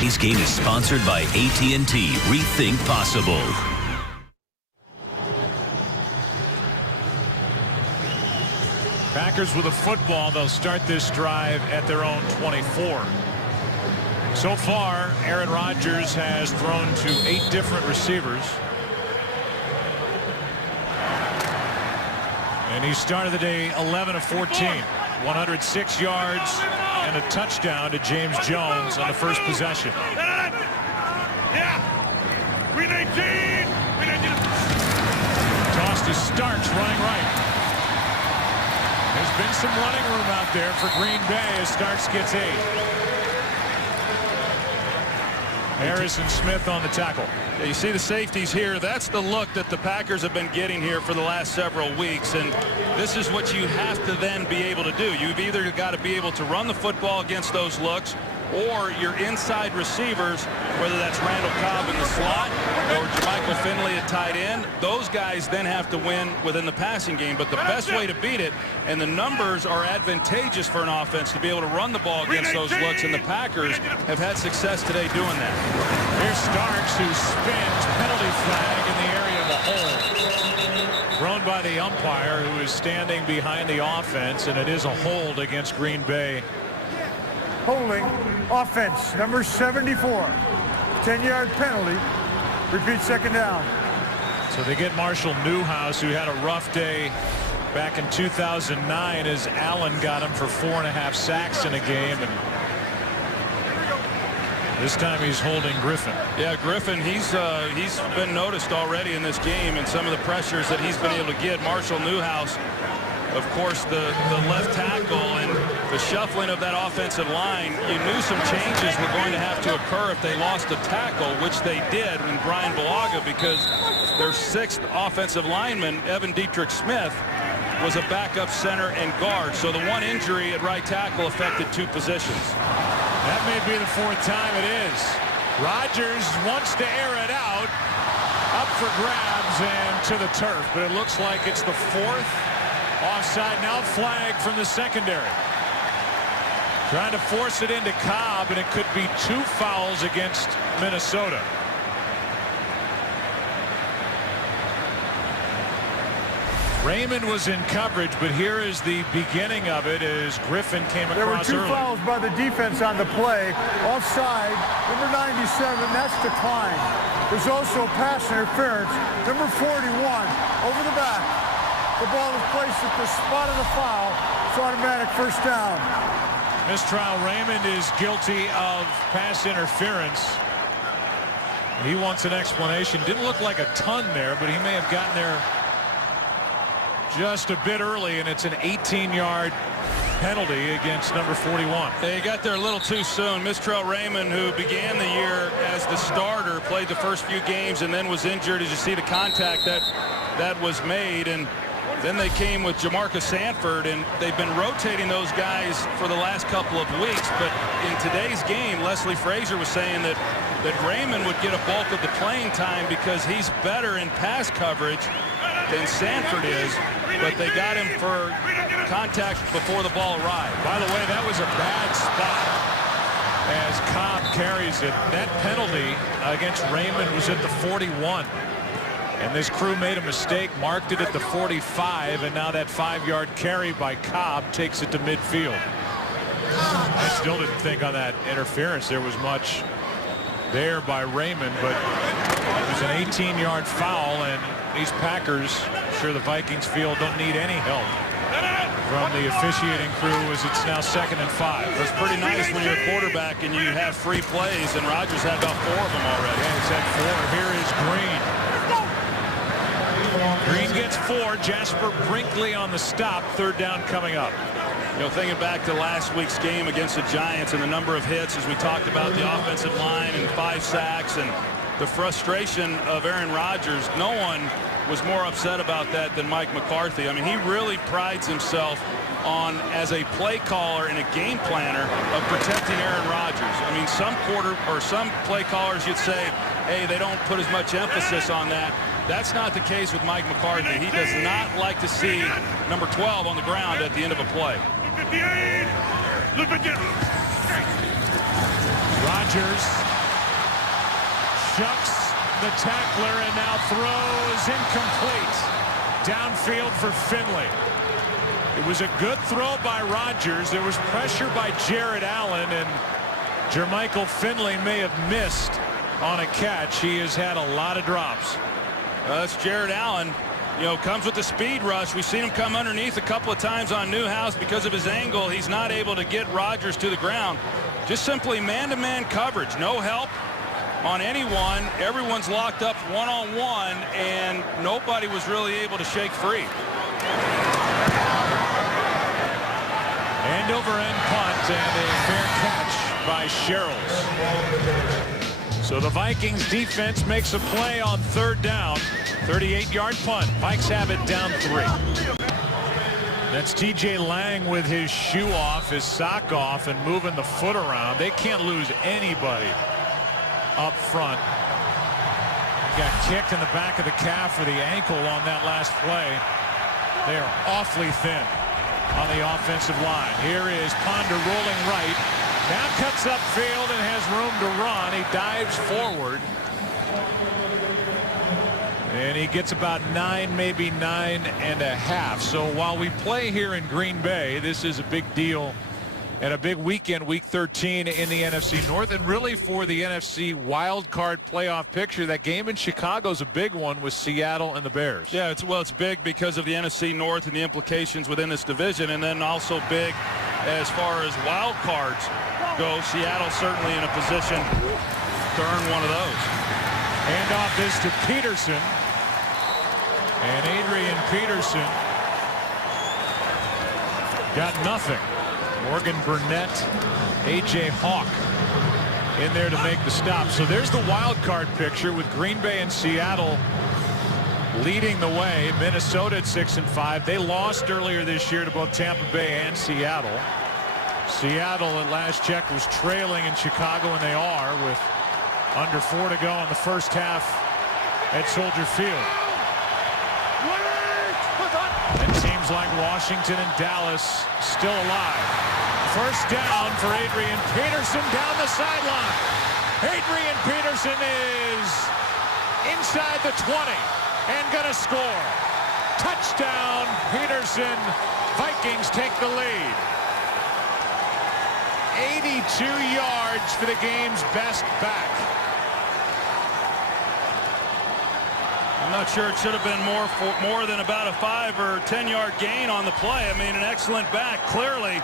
This game is sponsored by AT&T. Rethink possible. Packers with a football. They'll start this drive at their own 24. So far, Aaron Rodgers has thrown to 8 different receivers. And he started the day 11 of 14. 106 yards and a touchdown to James Jones on the first possession. Yeah. We need Gene. Toss to Starks running right. There's been some running room out there for Green Bay as Starks gets 8. Harrison Smith on the tackle. You see the safeties here. That's the look that the Packers have been getting here for the last several weeks, and this is what you have to then be able to do. You've either got to be able to run the football against those looks, or your inside receivers, whether that's Randall Cobb in the slot or Jermichael Finley at tight end, those guys then have to win within the passing game. But the best way to beat it, and the numbers are advantageous for an offense to be able to run the ball against those looks, and the Packers have had success today doing that. Here's Starks, who spins, penalty flag in the area of the hole. Thrown by the umpire, who is standing behind the offense, and it is a hold against Green Bay. Holding, offense, number 74. 10-yard penalty. Repeat, second down. So they get Marshall Newhouse, who had a rough day back in 2009 as Allen got him for 4.5 sacks in a game. And this time he's holding Griffin. Yeah, Griffin, he's been noticed already in this game and some of the pressures that he's been able to get. Marshall Newhouse, of course, the left tackle, and the shuffling of that offensive line. You knew some changes were going to have to occur if they lost a tackle, which they did in Brian Bulaga, because their 6th offensive lineman, Evan Dietrich Smith, was a backup center and guard. So the one injury at right tackle affected 2 positions. That may be the 4th time it is. Rodgers wants to air it out. How up for grabs and to the turf, but it looks like it's the fourth offside. Now flag from the secondary. Trying to force it into Cobb, and it could be 2 fouls against Minnesota. Raymond was in coverage, but here is the beginning of it as Griffin came across There were 2 early. fouls by the defense on the play. Offside, number 97, that's declined. There's also pass interference. Number 41, over the back. The ball is placed at the spot of the foul. It's automatic first down. Mistrial. Raymond is guilty of pass interference. He wants an explanation. Didn't look like a ton there, but he may have gotten there just a bit early, and it's an 18-yard penalty against number 41. They got there a little too soon. Mistrial Raymond, who began the year as the starter, played the first few games and then was injured. As you see the contact that was made, and then they came with Jamarcus Sanford, and they've been rotating those guys for the last couple of weeks. But in today's game, Leslie Frazier was saying that Raymond would get a bulk of the playing time because he's better in pass coverage than Sanford is, but they got him for contact before the ball arrived. By the way, that was a bad spot as Cobb carries it. That penalty against Raymond was at the 41, and this crew made a mistake, marked it at the 45, and now that 5-yard carry by Cobb takes it to midfield. I still didn't think on that interference there was much there by Raymond, but it was an 18-yard foul, and these Packers, I'm sure the Vikings feel, don't need any help from the officiating crew as it's now 2nd and 5. It's pretty nice when you're a quarterback and you have free plays, and Rodgers had about 4 of them already. Yeah, he's had 4. Here is Green. Green gets 4. Jasper Brinkley on the stop. 3rd down coming up. You know, thinking back to last week's game against the Giants and the number of hits, as we talked about the offensive line and 5 sacks and the frustration of Aaron Rodgers, no one was more upset about that than Mike McCarthy. I mean, he really prides himself on, as a play caller and a game planner, of protecting Aaron Rodgers. I mean, some play callers, you'd say, hey, they don't put as much emphasis on that. That's not the case with Mike McCarthy. He does not like to see number 12 on the ground at the end of a play. Look at this. Rodgers shucks the tackler and now throws incomplete. Downfield for Finley. It was a good throw by Rodgers. There was pressure by Jared Allen, and Jermichael Finley may have missed on a catch. He has had a lot of drops. That's Jared Allen. You know, comes with the speed rush. We've seen him come underneath a couple of times on Newhouse because of his angle. He's not able to get Rodgers to the ground. Just simply man-to-man coverage. No help on anyone. Everyone's locked up one-on-one, and nobody was really able to shake free. End over end punt and a fair catch by Sherrills. So the Vikings defense makes a play on 3rd down. 38-yard punt. Vikes have it down 3. That's TJ Lang with his shoe off, his sock off, and moving the foot around. They can't lose anybody up front. Got kicked in the back of the calf or the ankle on that last play. They are awfully thin on the offensive line. Here is Ponder rolling right. Now cuts upfield and has room to run. He dives forward. And he gets about 9, maybe 9.5. So while we play here in Green Bay, this is a big deal and a big weekend, Week 13 in the NFC North, and really for the NFC wild card playoff picture. That game in Chicago is a big one with Seattle and the Bears. Yeah, it's big because of the NFC North and the implications within this division, and then also big as far as wild cards go. Seattle certainly in a position to earn one of those. Handoff is to Peterson. And Adrian Peterson got nothing. Morgan Burnett, A.J. Hawk in there to make the stop. So there's the wild card picture with Green Bay and Seattle leading the way. Minnesota at 6-5. They lost earlier this year to both Tampa Bay and Seattle. Seattle at last check was trailing in Chicago, and they are, with under 4 to go in the first half at Soldier Field. It seems like Washington and Dallas still alive. First down for Adrian Peterson down the sideline. Adrian Peterson is inside the 20 and gonna score. Touchdown, Peterson. Vikings take the lead. 82 yards for the game's best back. I'm not sure it should have been more than about a 5 or 10-yard gain on the play. I mean, an excellent back, clearly.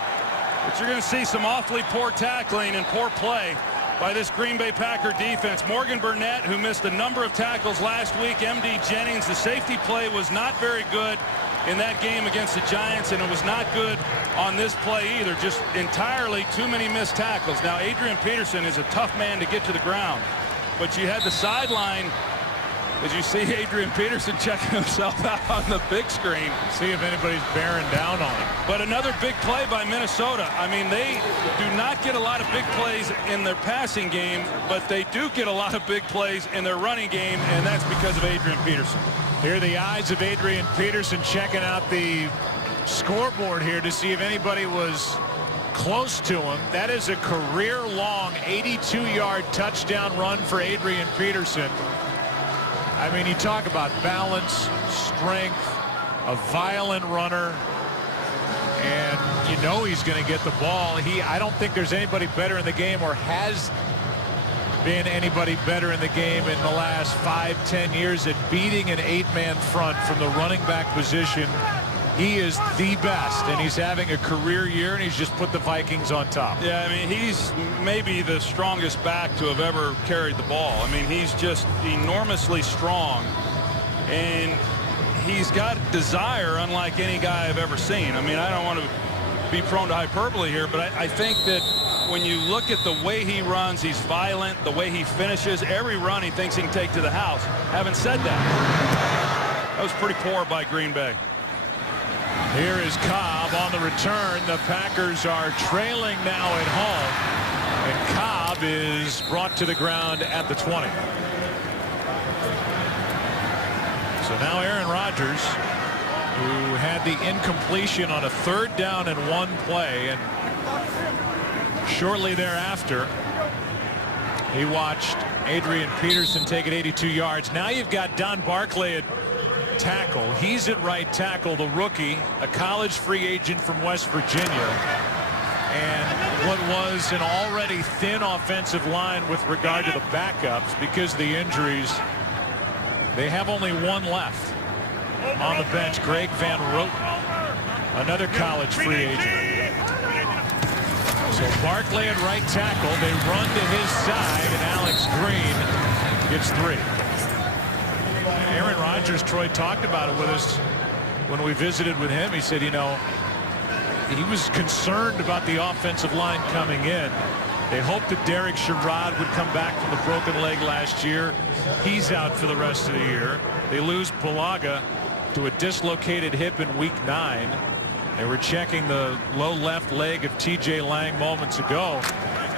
But you're going to see some awfully poor tackling and poor play by this Green Bay Packer defense. Morgan Burnett, who missed a number of tackles last week. M.D. Jennings, the safety play was not very good in that game against the Giants, and it was not good on this play either. Just entirely too many missed tackles. Now, Adrian Peterson is a tough man to get to the ground. But you had the sideline, as you see Adrian Peterson checking himself out on the big screen. See if anybody's bearing down on him. But another big play by Minnesota. I mean, they do not get a lot of big plays in their passing game, but they do get a lot of big plays in their running game, and that's because of Adrian Peterson. Here are the eyes of Adrian Peterson checking out the scoreboard here to see if anybody was close to him. That is a career-long 82-yard touchdown run for Adrian Peterson. I mean, you talk about balance, strength, a violent runner, and you know he's going to get the ball. I don't think there's anybody better in the game or has been anybody better in the game in the last 5-10 years at beating an 8-man front from the running back position. He is the best, and he's having a career year, and he's just put the Vikings on top. Yeah, I mean, he's maybe the strongest back to have ever carried the ball. I mean, he's just enormously strong, and he's got desire unlike any guy I've ever seen. I mean, I don't want to be prone to hyperbole here, but I think that when you look at the way he runs, he's violent, the way he finishes, every run he thinks he can take to the house. Having said that, that was pretty poor by Green Bay. Here is Cobb on the return. The Packers are trailing now at home, and Cobb is brought to the ground at the 20. So now Aaron Rodgers, who had the incompletion on a 3rd down and 1 play, and shortly thereafter he watched Adrian Peterson take it 82 yards. Now you've got Don Barclay at tackle. He's at right tackle, the rookie, a college free agent from West Virginia, and what was an already thin offensive line with regard to the backups because of the injuries. They have only one left on the bench, Greg Van Roten, another college free agent. So Barclay at right tackle. They run to his side, and Alex Green gets 3. Aaron Rodgers, Troy talked about it with us when we visited with him. He said, you know, he was concerned about the offensive line coming in. They hoped that Derek Sherrod would come back from the broken leg last year. He's out for the rest of the year. They lose Bulaga to a dislocated hip in week 9. They were checking the low left leg of TJ Lang moments ago.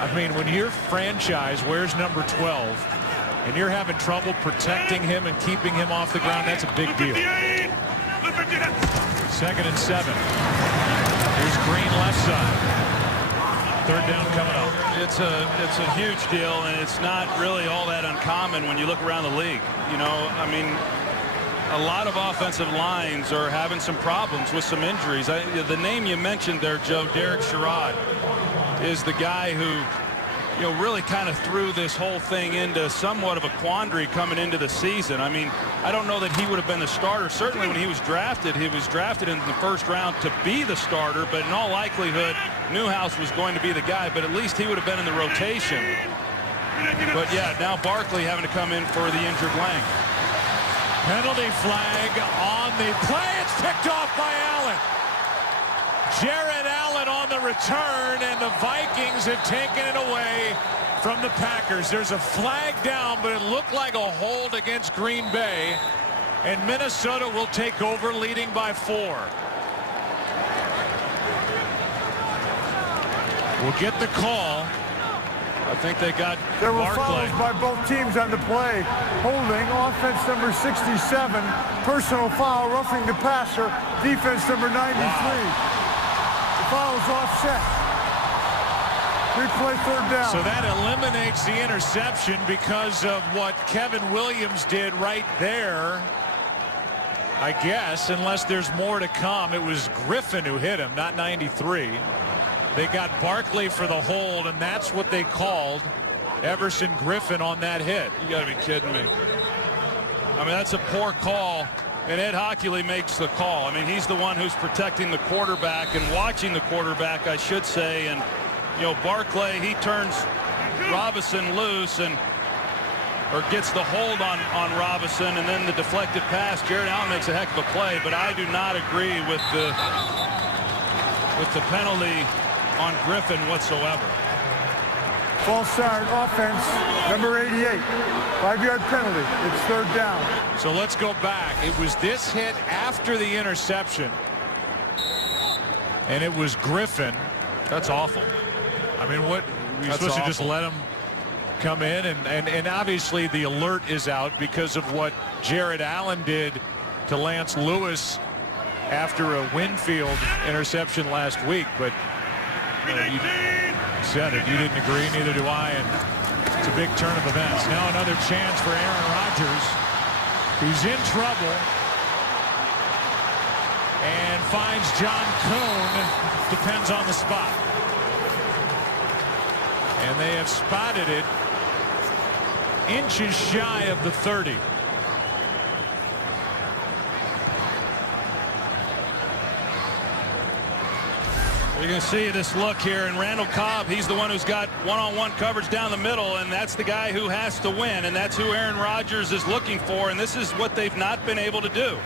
I mean, when your franchise wears number 12 and you're having trouble protecting him and keeping him off the ground, that's a big deal. 2nd and 7. Here's Green left side. 3rd down coming up. It's a huge deal, and it's not really all that uncommon when you look around the league. You know, I mean, a lot of offensive lines are having some problems with some injuries. The name you mentioned there, Joe, Derek Sherrod, is the guy who, you know, really kind of threw this whole thing into somewhat of a quandary coming into the season. I mean, I don't know that he would have been the starter. Certainly when he was drafted in the 1st round to be the starter, but in all likelihood, Newhouse was going to be the guy, but at least he would have been in the rotation. But yeah, now Barkley having to come in for the injured Lang. Penalty flag on the play. It's picked off by Allen. Jared Allen on the return, and the Vikings have taken it away from the Packers. There's a flag down, but it looked like a hold against Green Bay, and Minnesota will take over, leading by 4. We'll get the call. I think they got There were Barkley. fouls by both teams on the play. Holding, offense number 67, personal foul, roughing the passer, defense number 93. The foul is offset. Replay, third down. So that eliminates the interception because of what Kevin Williams did right there. I guess, unless there's more to come. It was Griffin who hit him, not 93. They got Barkley for the hold, and that's what they called Everson Griffin on that hit. You got to be kidding me. I mean, that's a poor call, and Ed Hockley makes the call. I mean, he's the one who's protecting the quarterback and watching the quarterback, I should say. And, you know, Barkley, he turns Robinson loose and or gets the hold on Robinson, and then the deflected pass. Jared Allen makes a heck of a play, but I do not agree with the penalty on Griffin whatsoever. False start, offense, number 88. 5-yard penalty. It's third down. So let's go back. It was this hit after the interception, and it was Griffin. That's awful. I mean, what, you're That's supposed to awful. just let him come in, and obviously the alert is out because of what Jared Allen did to Lance Lewis after a Winfield interception last week. But you said it, you didn't agree, neither do I, and it's a big turn of events. Now another chance for Aaron Rodgers, who's in trouble and finds John Kuhn. Depends on the spot, and they have spotted it inches shy of the 30. You're going to see this look here, and Randall Cobb, he's the one who's got one-on-one coverage down the middle, and that's the guy who has to win, and that's who Aaron Rodgers is looking for, and this is what they've not been able to do.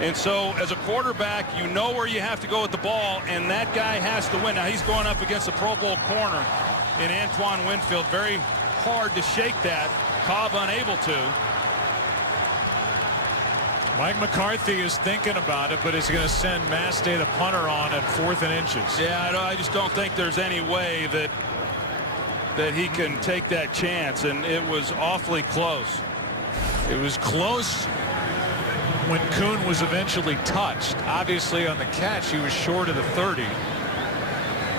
And so as a quarterback, you know where you have to go with the ball, and that guy has to win. Now he's going up against a Pro Bowl corner in Antoine Winfield. Very hard to shake that. Cobb unable to. Mike McCarthy is thinking about it, but is going to send Mastay, the punter, on at 4th and inches. Yeah, I just don't think there's any way that he can take that chance, and it was awfully close. It was close when Kuhn was eventually touched. Obviously on the catch he was short of the 30.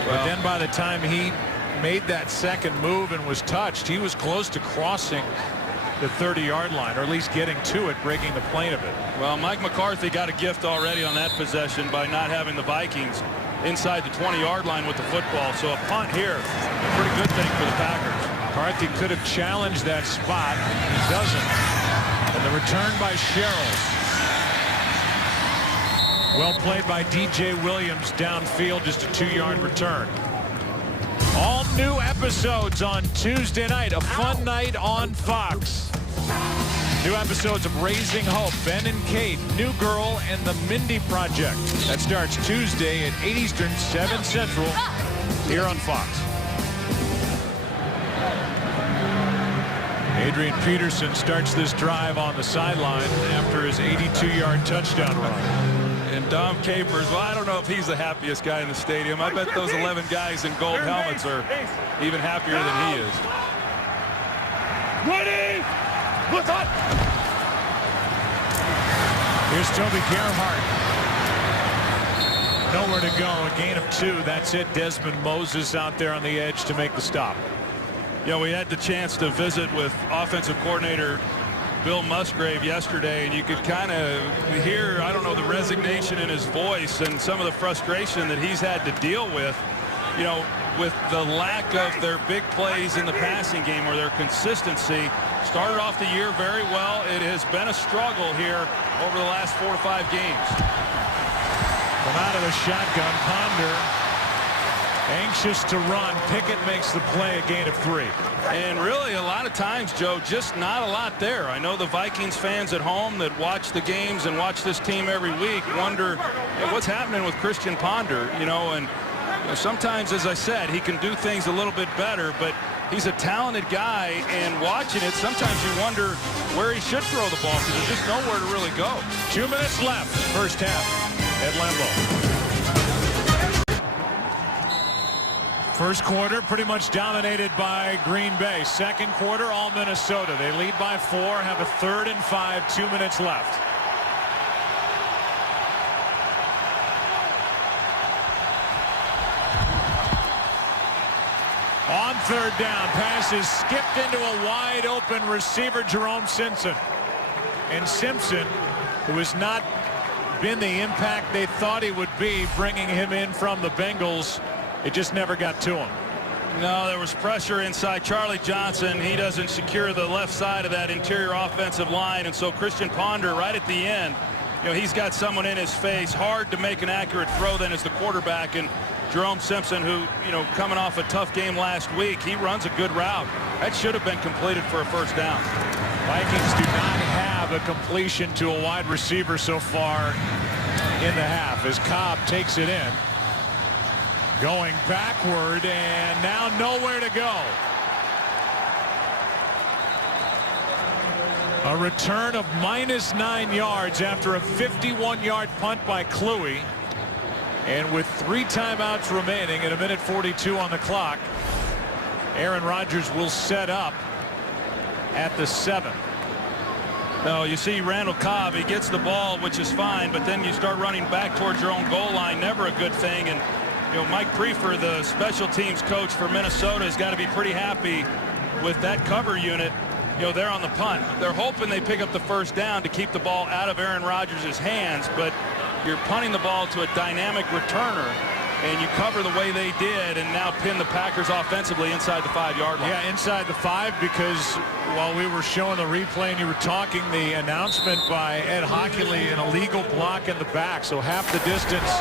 But then by the time he made that second move and was touched, he was close to crossing the 30-yard line, or at least getting to it, breaking the plane of it. Well, Mike McCarthy got a gift already on that possession by not having the Vikings inside the 20-yard line with the football. So a punt here, a pretty good thing for the Packers. McCarthy could have challenged that spot. He doesn't. And the return by Sherrills. Well played by DJ Williams downfield, just a 2-yard return. All new episodes on Tuesday night, a fun night on Fox. New episodes of Raising Hope, Ben and Kate, New Girl, and The Mindy Project. That starts Tuesday at 8 Eastern, 7 Central, here on Fox. Adrian Peterson starts this drive on the sideline after his 82-yard touchdown run. And Dom Capers, well, I don't know if he's the happiest guy in the stadium. I bet those 11 guys in gold helmets are even happier than he is. Ready? Look up! Here's Toby Gerhart. Nowhere to go. A gain of 2. That's it. Desmond Moses out there on the edge to make the stop. You know, we had the chance to visit with offensive coordinator Bill Musgrave yesterday, and you could kind of hear, I don't know, the resignation in his voice and some of the frustration that he's had to deal with, you know, with the lack of their big plays in the passing game or their consistency. Started off the year very well. It has been a struggle here over the last 4 or 5 games. From out of the shotgun, Ponder anxious to run. Pickett makes the play, a gain of 3. And really, a lot of times, Joe, just not a lot there. I know the Vikings fans at home that watch the games and watch this team every week wonder, hey, what's happening with Christian Ponder, you know, and sometimes, as I said, he can do things a little bit better, but he's a talented guy, and watching it, sometimes you wonder where he should throw the ball because there's just nowhere to really go. 2 minutes left, first half at Lambeau. First quarter pretty much dominated by Green Bay. Second quarter all Minnesota. They lead by 4, have a 3rd and 5, 2 minutes left. On 3rd down, pass is skipped into a wide open receiver, Jerome Simpson. And Simpson, who has not been the impact they thought he would be, bringing him in from the Bengals, it just never got to him. No, there was pressure inside. Charlie Johnson, he doesn't secure the left side of that interior offensive line, and so Christian Ponder right at the end, you know, he's got someone in his face. Hard to make an accurate throw then as the quarterback. And Jerome Simpson, who, you know, coming off a tough game last week, he runs a good route. That should have been completed for a first down. Vikings do not have a completion to a wide receiver so far in the half as Cobb takes it in. Going backward and now nowhere to go. A return of -9 yards after a 51-yard punt by Kluwe. And with 3 timeouts remaining and 1:42 on the clock, Aaron Rodgers will set up at the 7. No, you see Randall Cobb, he gets the ball, which is fine, but then you start running back towards your own goal line. Never a good thing. And you know, Mike Prefer, the special teams coach for Minnesota, has got to be pretty happy with that cover unit. You know, they're on the punt. They're hoping they pick up the first down to keep the ball out of Aaron Rodgers' hands, but you're punting the ball to a dynamic returner, and you cover the way they did and now pin the Packers offensively inside the 5-yard line. Yeah, inside the 5, because while we were showing the replay and you were talking, the announcement by Ed Hockley, an illegal block in the back, so half the distance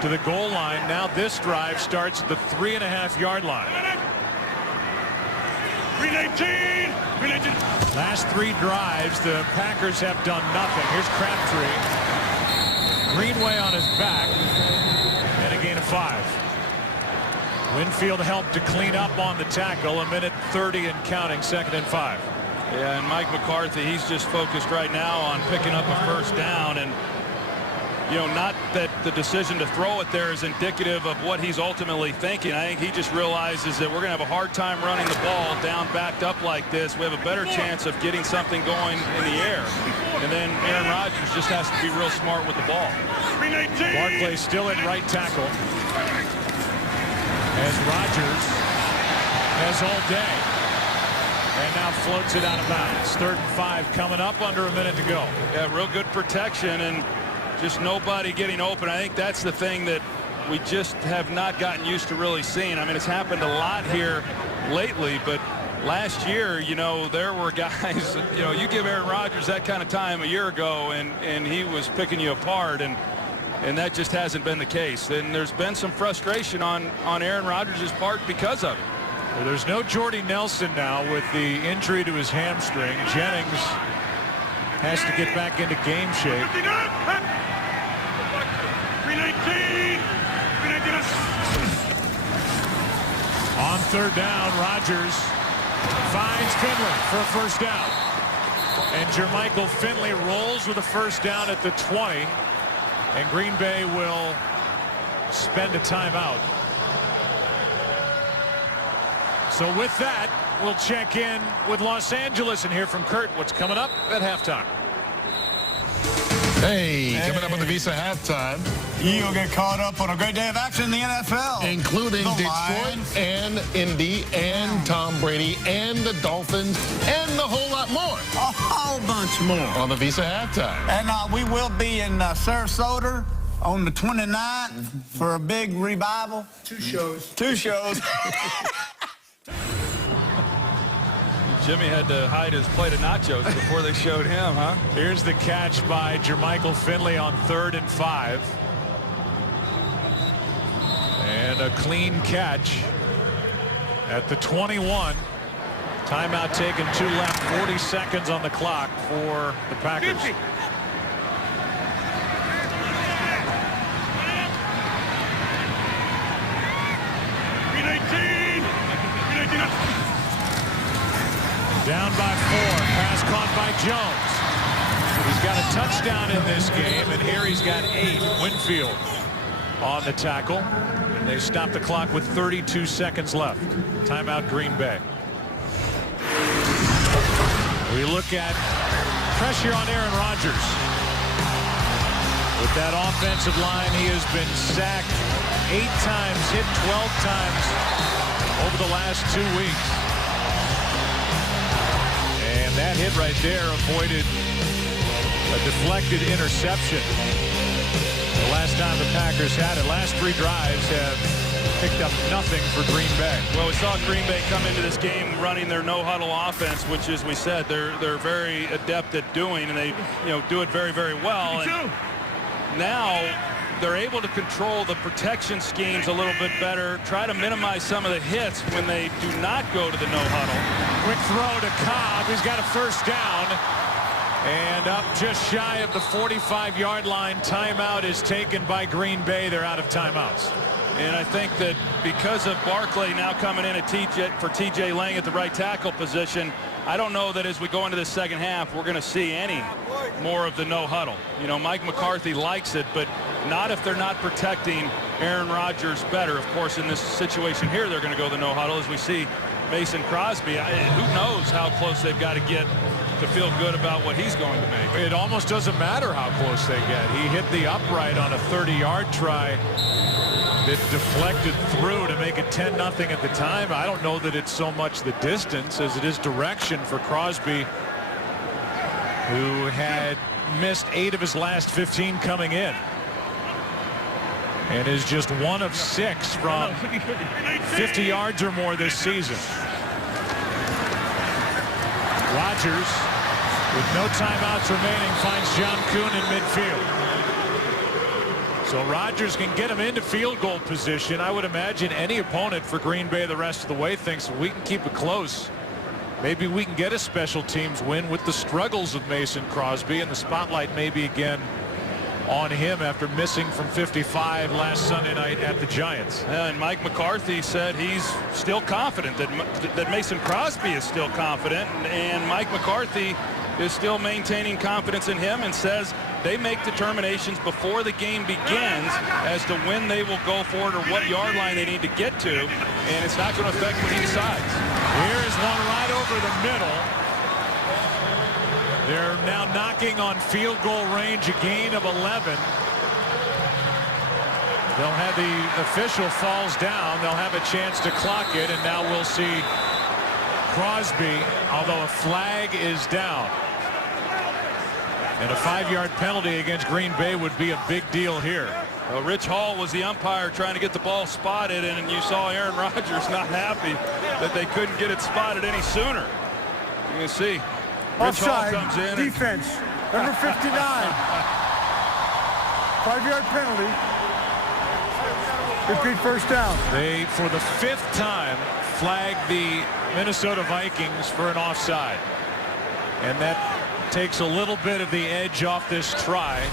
to the goal line. Now this drive starts at the 3.5-yard line. 319. Last 3 drives, the Packers have done nothing. Here's Crabtree. Greenway on his back. And a gain of 5. Winfield helped to clean up on the tackle. 1:30 and counting, 2nd and 5. Yeah, and Mike McCarthy, he's just focused right now on picking up a first down. And you know, not that the decision to throw it there is indicative of what he's ultimately thinking. I think he just realizes that we're going to have a hard time running the ball down backed up like this. We have a better chance of getting something going in the air. And then Aaron Rodgers just has to be real smart with the ball. Barclay still at right tackle as Rodgers has all day. And now floats it out of bounds. 3rd and 5 coming up, under a minute to go. Yeah, real good protection and just nobody getting open. I think that's the thing that we just have not gotten used to really seeing. I mean, it's happened a lot here lately, but last year, you know, there were guys, you know, you give Aaron Rodgers that kind of time a year ago and he was picking you apart, and that just hasn't been the case. And there's been some frustration on Aaron Rodgers' part because of it. Well, there's no Jordy Nelson now with the injury to his hamstring. Jennings has to get back into game shape. 319. On 3rd down, Rodgers finds Finley for a first down. And Jermichael Finley rolls with a first down at the 20. And Green Bay will spend a timeout. So with that, we'll check in with Los Angeles and hear from Kurt what's coming up at halftime. Hey, coming up on the Visa halftime. You'll get caught up on a great day of action in the NFL. Including The Detroit Lions. and Indy and Tom Brady and the Dolphins and a whole lot more. A whole bunch more. On the Visa halftime. And we will be in Sarasota on the 29th for a big revival. 2 shows. 2 shows. Jimmy had to hide his plate of nachos before they showed him, huh? Here's the catch by Jermichael Finley on 3rd and 5. And a clean catch at the 21. Timeout taken, 2 left, 40 seconds on the clock for the Packers. 50. Down by 4. Pass caught by Jones. He's got a touchdown in this game, and here he's got 8. Winfield on the tackle. They stop the clock with 32 seconds left. Timeout, Green Bay. We look at pressure on Aaron Rodgers. With that offensive line, he has been sacked 8 times, hit 12 times over the last 2 weeks. And that hit right there avoided a deflected interception. The last time the Packers had it, last 3 drives have picked up nothing for Green Bay. Well, we saw Green Bay come into this game running their no-huddle offense, which, as we said, they're very adept at doing, and they do it very, very well. And now they're able to control the protection schemes a little bit better, try to minimize some of the hits when they do not go to the no-huddle. Quick throw to Cobb. He's got a first down. And up just shy of the 45-yard line. Timeout is taken by Green Bay. They're out of timeouts. And I think that because of Barkley now coming in at TJ Lang at the right tackle position, I don't know that as we go into the second half, we're going to see any more of the no huddle. Mike McCarthy likes it, but not if they're not protecting Aaron Rodgers better. Of course, in this situation here, they're going to go the no huddle as we see Mason Crosby. Who knows how close they've got to get to feel good about what he's going to make. It almost doesn't matter how close they get. He hit the upright on a 30-yard try that deflected through to make it 10-0 at the time. I don't know that it's so much the distance as it is direction for Crosby, who had missed 8 of his last 15 coming in, and is just 1 of 6 from 50 yards or more this season. Rodgers, with no timeouts remaining, finds John Kuhn in midfield. So Rodgers can get him into field goal position. I would imagine any opponent for Green Bay the rest of the way thinks we can keep it close. Maybe we can get a special teams win with the struggles of Mason Crosby, and the spotlight maybe again on him after missing from 55 last Sunday night at the Giants. And Mike McCarthy said he's still confident, that Mason Crosby is still confident, and Mike McCarthy is still maintaining confidence in him and says they make determinations before the game begins as to when they will go for it or what yard line they need to get to, and it's not going to affect what he decides. Here is one right over the middle. They're now knocking on field goal range, a gain of 11. They'll have the official falls down. They'll have a chance to clock it, and now we'll see Crosby, although a flag is down. And a 5-yard penalty against Green Bay would be a big deal here. Well, Rich Hall was the umpire trying to get the ball spotted, and you saw Aaron Rodgers not happy that they couldn't get it spotted any sooner. You can see Rich Hall comes in. Defense, number 59. 5-yard penalty. Repeat first down. They, for the 5th time, flagged the Minnesota Vikings for an offside. And that takes a little bit of the edge off this try.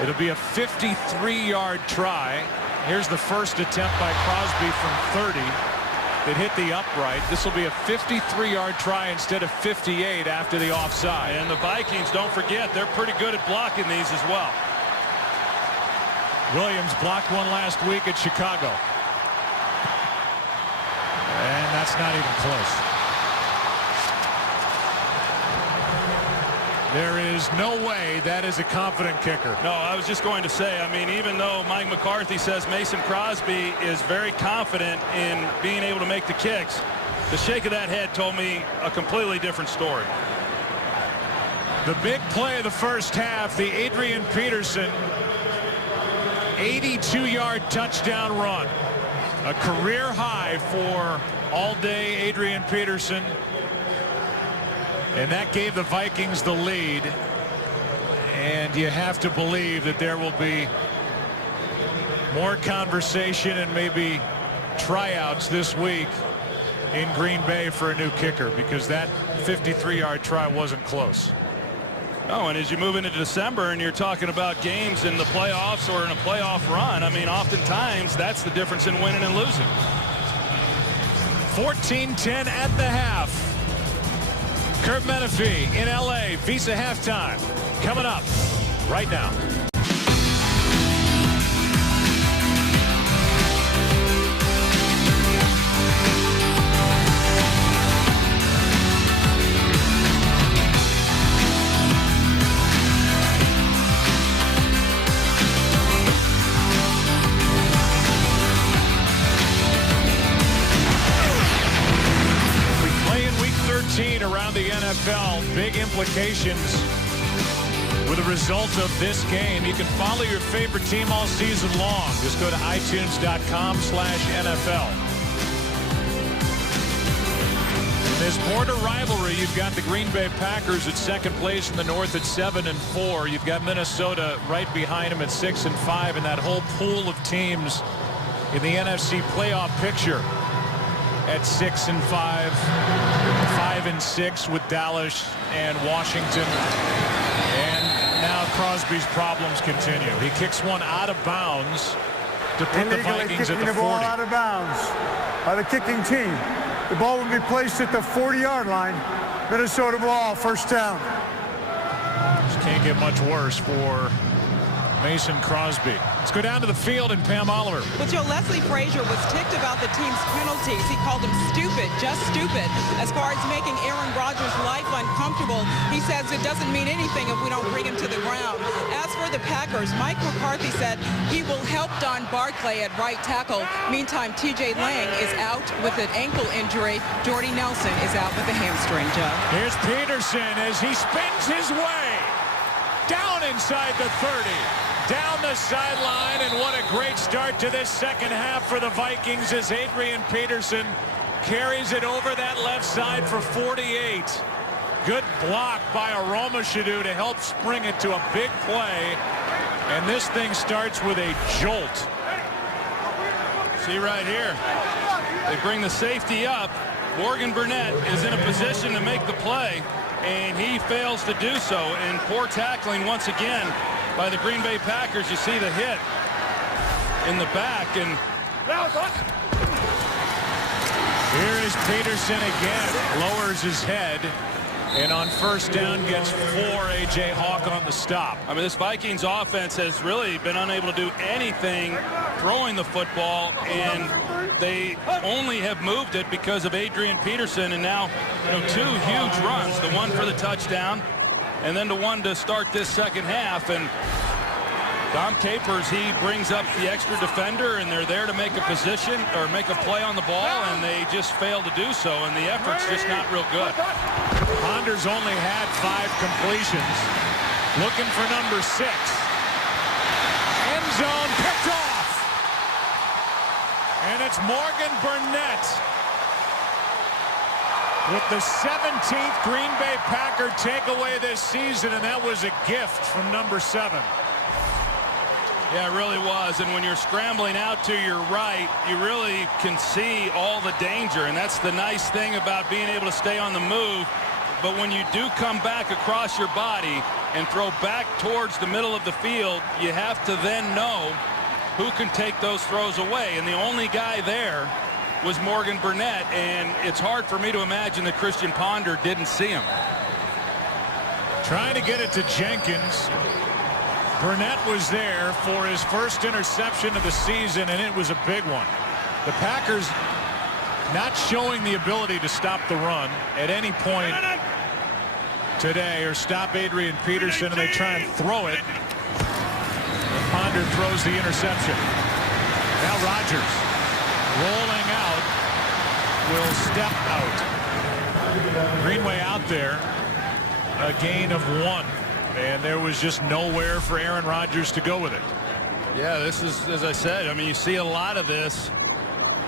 It'll be a 53-yard try. Here's the first attempt by Crosby from 30 that hit the upright. This will be a 53-yard try instead of 58 after the offside. And the Vikings, don't forget, they're pretty good at blocking these as well. Williams blocked one last week at Chicago. And that's not even close. There is no way that is a confident kicker. No, I was just going to say, I mean, even though Mike McCarthy says Mason Crosby is very confident in being able to make the kicks, the shake of that head told me a completely different story. The big play of the first half, the Adrian Peterson 82-yard touchdown run. A career high for all-day Adrian Peterson. And that gave the Vikings the lead. And you have to believe that there will be more conversation and maybe tryouts this week in Green Bay for a new kicker, because that 53-yard try wasn't close. Oh, and as you move into December and you're talking about games in the playoffs or in a playoff run, I mean, oftentimes that's the difference in winning and losing. 14-10 at the half. Kurt Menefee in LA. Visa halftime coming up right now. around the NFL. Big implications with the result of this game. You can follow your favorite team all season long. Just go to itunes.com/NFL. In this border rivalry, you've got the Green Bay Packers at second place in the North at 7-4. You've got Minnesota right behind them at 6-5, and that whole pool of teams in the NFC playoff picture at 6-5, 5-6 with Dallas and Washington. And now Crosby's problems continue. He kicks one out of bounds to put the Vikings at the 40. The ball out of bounds by the kicking team. The ball will be placed at the 40-yard line. Minnesota ball, first down. Just can't get much worse for Mason Crosby. Let's go down to the field and Pam Oliver. Well, Joe, Leslie Frazier was ticked about the team's penalties. He called them stupid, just stupid. As far as making Aaron Rodgers' life uncomfortable, he says it doesn't mean anything if we don't bring him to the ground. As for the Packers, Mike McCarthy said he will help Don Barclay at right tackle. Meantime, TJ Lang is out with an ankle injury. Jordy Nelson is out with a hamstring, Joe. Here's Peterson as he spins his way down inside the 30. Down the sideline, and what a great start to this second half for the Vikings as Adrian Peterson carries it over that left side for 48. Good block by Aroma Shadu to help spring it to a big play, and this thing starts with a jolt. See right here, they bring the safety up. Morgan Burnett is in a position to make the play, and he fails to do so. And poor tackling once again by the Green Bay Packers. You see the hit in the back, and here is Peterson again. Lowers his head, and on first down gets 4. A.J. Hawk on the stop. I mean, this Vikings offense has really been unable to do anything throwing the football, and they only have moved it because of Adrian Peterson. And now, two huge runs, the one for the touchdown and then the one to start this second half. And Dom Capers, he brings up the extra defender, and they're there to make a position or make a play on the ball, and they just fail to do so, and the effort's just not real good. Ponders only had 5 completions. Looking for number 6. End zone picked off. And it's Morgan Burnett with the 17th Green Bay Packer takeaway this season, and that was a gift from number 7. Yeah, it really was. And when you're scrambling out to your right, you really can see all the danger. And that's the nice thing about being able to stay on the move. But when you do come back across your body and throw back towards the middle of the field, you have to then know who can take those throws away. And the only guy there was Morgan Burnett. And it's hard for me to imagine that Christian Ponder didn't see him. Trying to get it to Jenkins. Burnett was there for his first interception of the season, and it was a big one. The Packers not showing the ability to stop the run at any point today or stop Adrian Peterson, and they try and throw it. And Ponder throws the interception. Now Rodgers rolling out, will step out. Greenway out there, a gain of 1. And there was just nowhere for Aaron Rodgers to go with it. Yeah, this is, as I said, I mean, you see a lot of this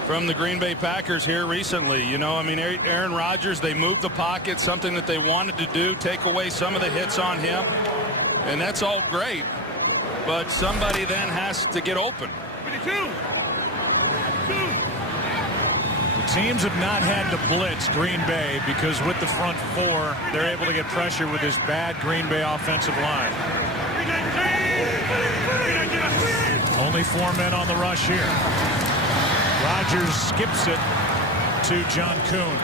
from the Green Bay Packers here recently. I mean, Aaron Rodgers, they moved the pocket, something that they wanted to do, take away some of the hits on him. And that's all great. But somebody then has to get open. Teams have not had to blitz Green Bay because with the front 4, they're able to get pressure with this bad Green Bay offensive line. Only 4 men on the rush here. Rodgers skips it to John Kuhn.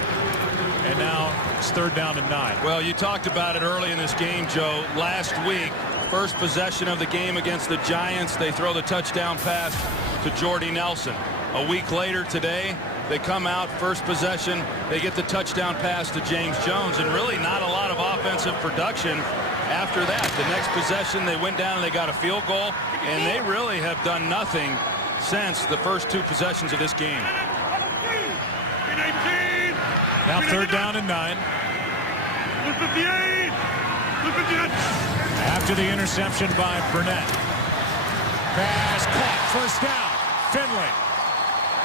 And now it's 3rd down and 9. Well, you talked about it early in this game, Joe. Last week, first possession of the game against the Giants, they throw the touchdown pass to Jordy Nelson. A week later today, they come out, first possession, they get the touchdown pass to James Jones, and really not a lot of offensive production after that. The next possession, they went down and they got a field goal, and they really have done nothing since the first 2 possessions of this game. Now 3rd down and 9. 258. 259. After the interception by Burnett. Pass caught. First down. Finley.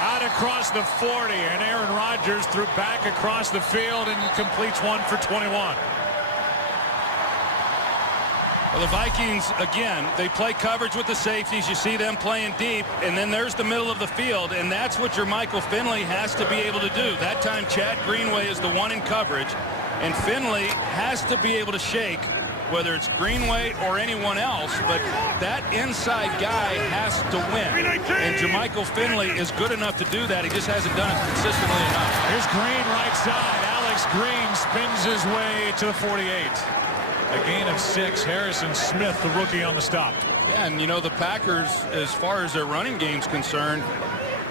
Out across the 40. And Aaron Rodgers threw back across the field and completes one for 21. Well, the Vikings, again, they play coverage with the safeties. You see them playing deep, and then there's the middle of the field, and that's what your Michael Finley has to be able to do. That time, Chad Greenway is the one in coverage, and Finley has to be able to shake, whether it's Greenway or anyone else, but that inside guy has to win. And Jermichael Finley is good enough to do that. He just hasn't done it consistently enough. Here's Green right side. Alex Green spins his way to the 48. A gain of 6. Harrison Smith, the rookie, on the stop. Yeah, and you know, the Packers, as far as their running game's concerned,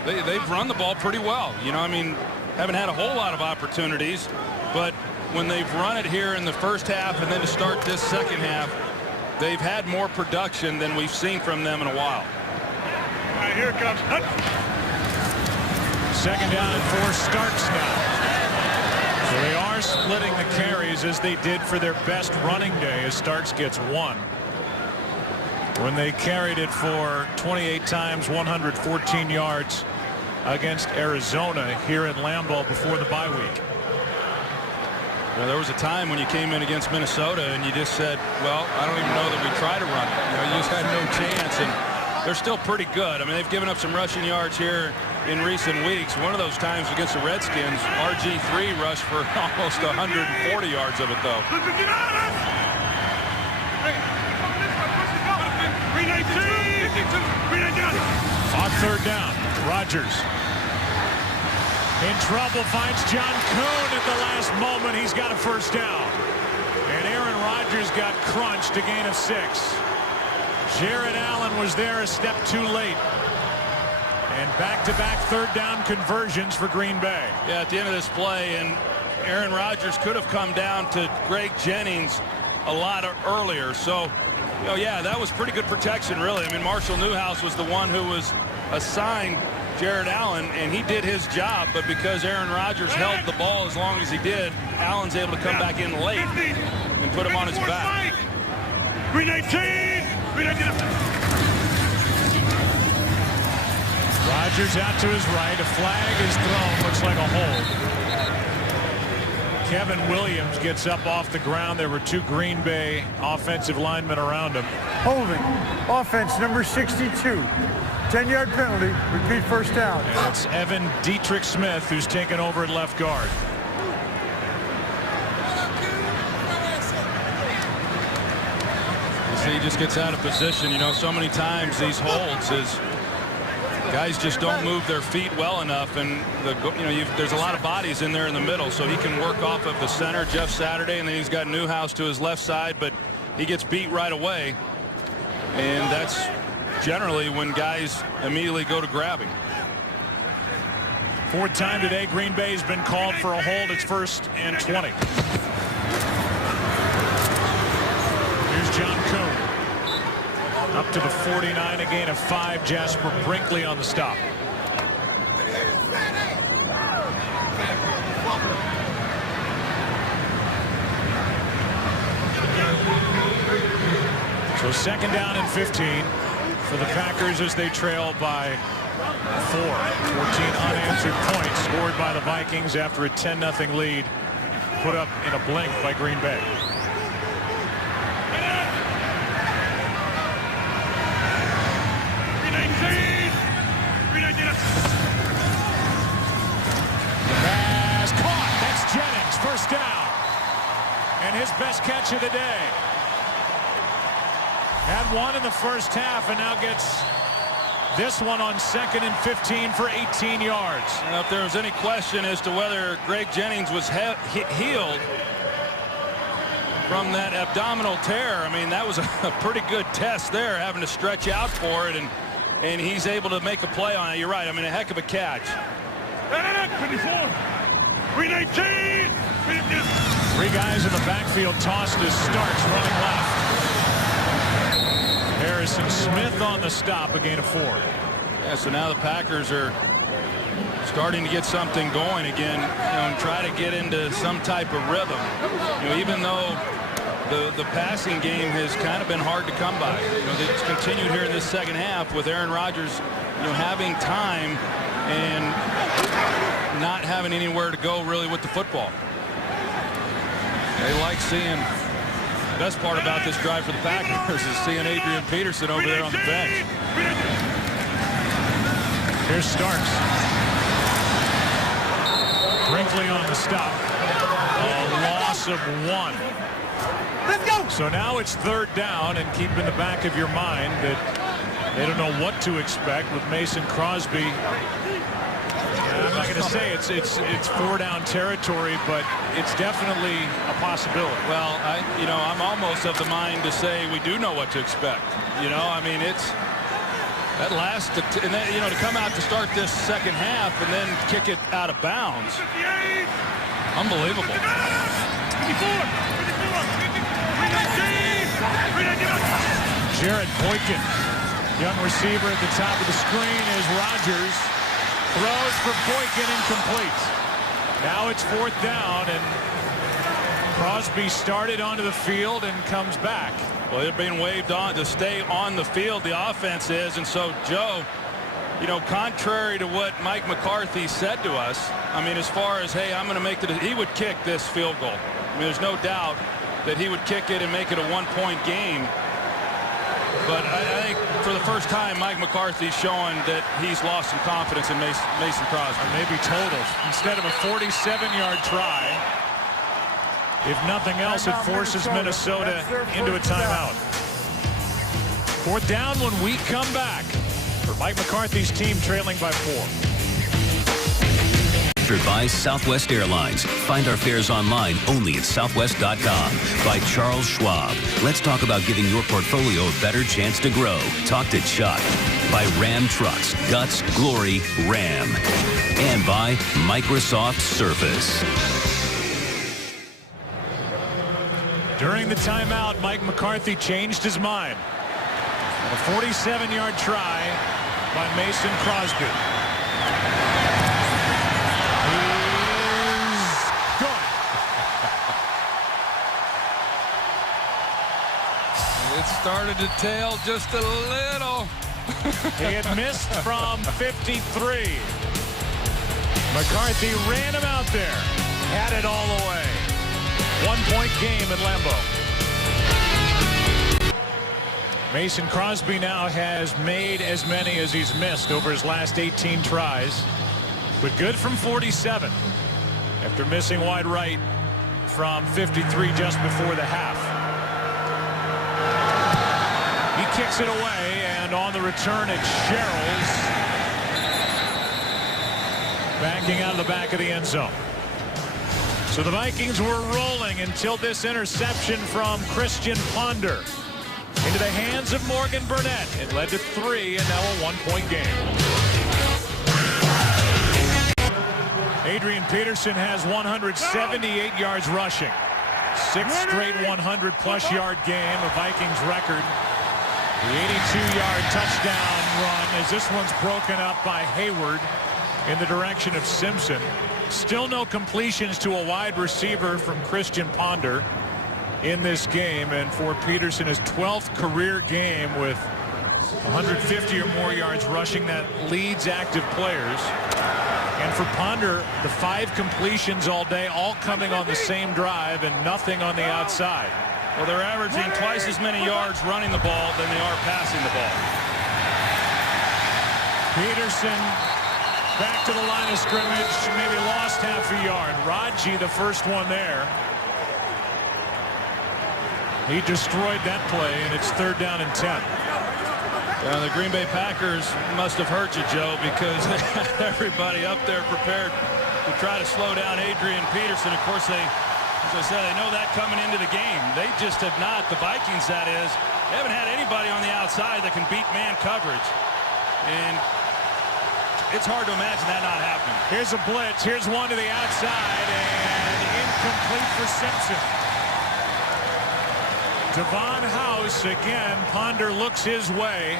they've run the ball pretty well. You know, I mean, haven't had a whole lot of opportunities, but when they've run it here in the first half and then to start this second half, they've had more production than we've seen from them in a while. All right, here it comes. Second down and 4. Starks now. So they are splitting the carries as they did for their best running day, as Starks gets 1. When they carried it for 28 times, 114 yards against Arizona here in Lambeau before the bye week. Well, there was a time when you came in against Minnesota and you just said, well, I don't even know that we tried to run it. You know, you just had no chance, and they're still pretty good. I mean, they've given up some rushing yards here in recent weeks. One of those times against the Redskins, RG3 rushed for almost 140 yards of it, though. 319. On third down, Rodgers in trouble, finds John Kuhn at the last moment. He's got a first down. And Aaron Rodgers got crunched, a gain of 6. Jared Allen was there a step too late. And back-to-back third down conversions for Green Bay. Yeah, at the end of this play, and Aaron Rodgers could have come down to Greg Jennings a lot earlier. So, you know, yeah, that was pretty good protection, really. I mean, Marshall Newhouse was the one who was assigned Jared Allen, and he did his job, but because Aaron Rodgers held the ball as long as he did, Allen's able to come back in late and put him on his back. 319. 319. Rodgers out to his right. A flag is thrown. Looks like a hold. Kevin Williams gets up off the ground. There were 2 Green Bay offensive linemen around him. Holding. Offense number 62. 10-yard penalty. Repeat first down. And it's Evan Dietrich Smith who's taken over at left guard. You see, he just gets out of position. You know, so many times these holds is guys just don't move their feet well enough, and there's a lot of bodies in there in the middle, so he can work off of the center, Jeff Saturday, and then he's got Newhouse to his left side, but he gets beat right away, and that's generally when guys immediately go to grabbing. 4th time today, Green Bay's been called for a hold. It's 1st and 20. Here's John Kuhn. Up to the 49, a gain of 5. Jasper Brinkley on the stop. So second down and 15 for the Packers as they trail by 4. 14 unanswered points scored by the Vikings after a 10-0 lead put up in a blink by Green Bay. Pass caught. That's Jennings. First down. And his best catch of the day. Had 1 in the first half and now gets this one on 2nd and 15 for 18 yards. And if there was any question as to whether Greg Jennings was healed from that abdominal tear, I mean, that was a pretty good test there, having to stretch out for it, and he's able to make a play on it. You're right. I mean, a heck of a catch. 24. 319. 3 guys in the backfield tossed as Starks running left. Harrison Smith on the stop, a gain of 4. Yeah, so now the Packers are starting to get something going again, and try to get into some type of rhythm. Even though the passing game has kind of been hard to come by. It's continued here in this second half with Aaron Rodgers, having time and not having anywhere to go really with the football. They like seeing, the best part about this drive for the Packers is seeing Adrian Peterson over there on the bench. Here's Starks. Brinkley on the stop. A loss of 1. Let's go. So now it's 3rd down, and keep in the back of your mind that they don't know what to expect with Mason Crosby. I'm not going to say it's 4-down territory, but it's definitely a possibility. Well, I'm almost of the mind to say we do know what to expect. I mean, it's that last, and then, to come out to start this second half and then kick it out of bounds. Unbelievable. Jared Boykin, young receiver at the top of the screen, as Rodgers throws for Boykin, incomplete. Now it's 4th down, and Crosby started onto the field and comes back. Well, they're being waved on to stay on the field, the offense is, and so Joe, contrary to what Mike McCarthy said to us, I mean, as far as, hey, I'm going to make he would kick this field goal. I mean, there's no doubt that he would kick it and make it a 1-point game. But I think for the first time, Mike McCarthy's showing that he's lost some confidence in Mason Crosby. Or maybe total. Instead of a 47-yard try, if nothing else, it forces Minnesota into a timeout. 4th down when we come back for Mike McCarthy's team trailing by 4. By Southwest Airlines. Find our fares online only at southwest.com. By Charles Schwab. Let's talk about giving your portfolio a better chance to grow. Talk to Chuck. By Ram Trucks. Guts, Glory, Ram. And by Microsoft Surface. During the timeout, Mike McCarthy changed his mind. A 47-yard try by Mason Crosby. It started to tail just a little. He had missed from 53. McCarthy ran him out there. Had it all the way. 1-point game at Lambeau. Mason Crosby now has made as many as he's missed over his last 18 tries. But good from 47. After missing wide right from 53 just before the half. He kicks it away, and on the return, it's Sherrills backing out of the back of the end zone. So the Vikings were rolling until this interception from Christian Ponder into the hands of Morgan Burnett. It led to 3, and now a 1-point game. Adrian Peterson has 178 yards rushing. 6th straight 100-plus yard game, a Vikings record. The 82-yard touchdown run, as this one's broken up by Hayward in the direction of Simpson. Still no completions to a wide receiver from Christian Ponder in this game. And for Peterson, his 12th career game with 150 or more yards rushing, that leads active players. And for Ponder, the 5 completions all day, all coming on the same drive and nothing on the outside. Well, they're averaging twice as many yards running the ball than they are passing the ball. Peterson back to the line of scrimmage, maybe lost half a yard. Raji, the first one there. He destroyed that play, and it's 3rd down and 10. The Green Bay Packers must have hurt you, Joe, because they had everybody up there prepared to try to slow down Adrian Peterson. Of course, as I said, they know that coming into the game. They just have not, the Vikings that is, they haven't had anybody on the outside that can beat man coverage. And it's hard to imagine that not happening. Here's a blitz. Here's one to the outside, and incomplete for Simpson. Devon House again. Ponder looks his way,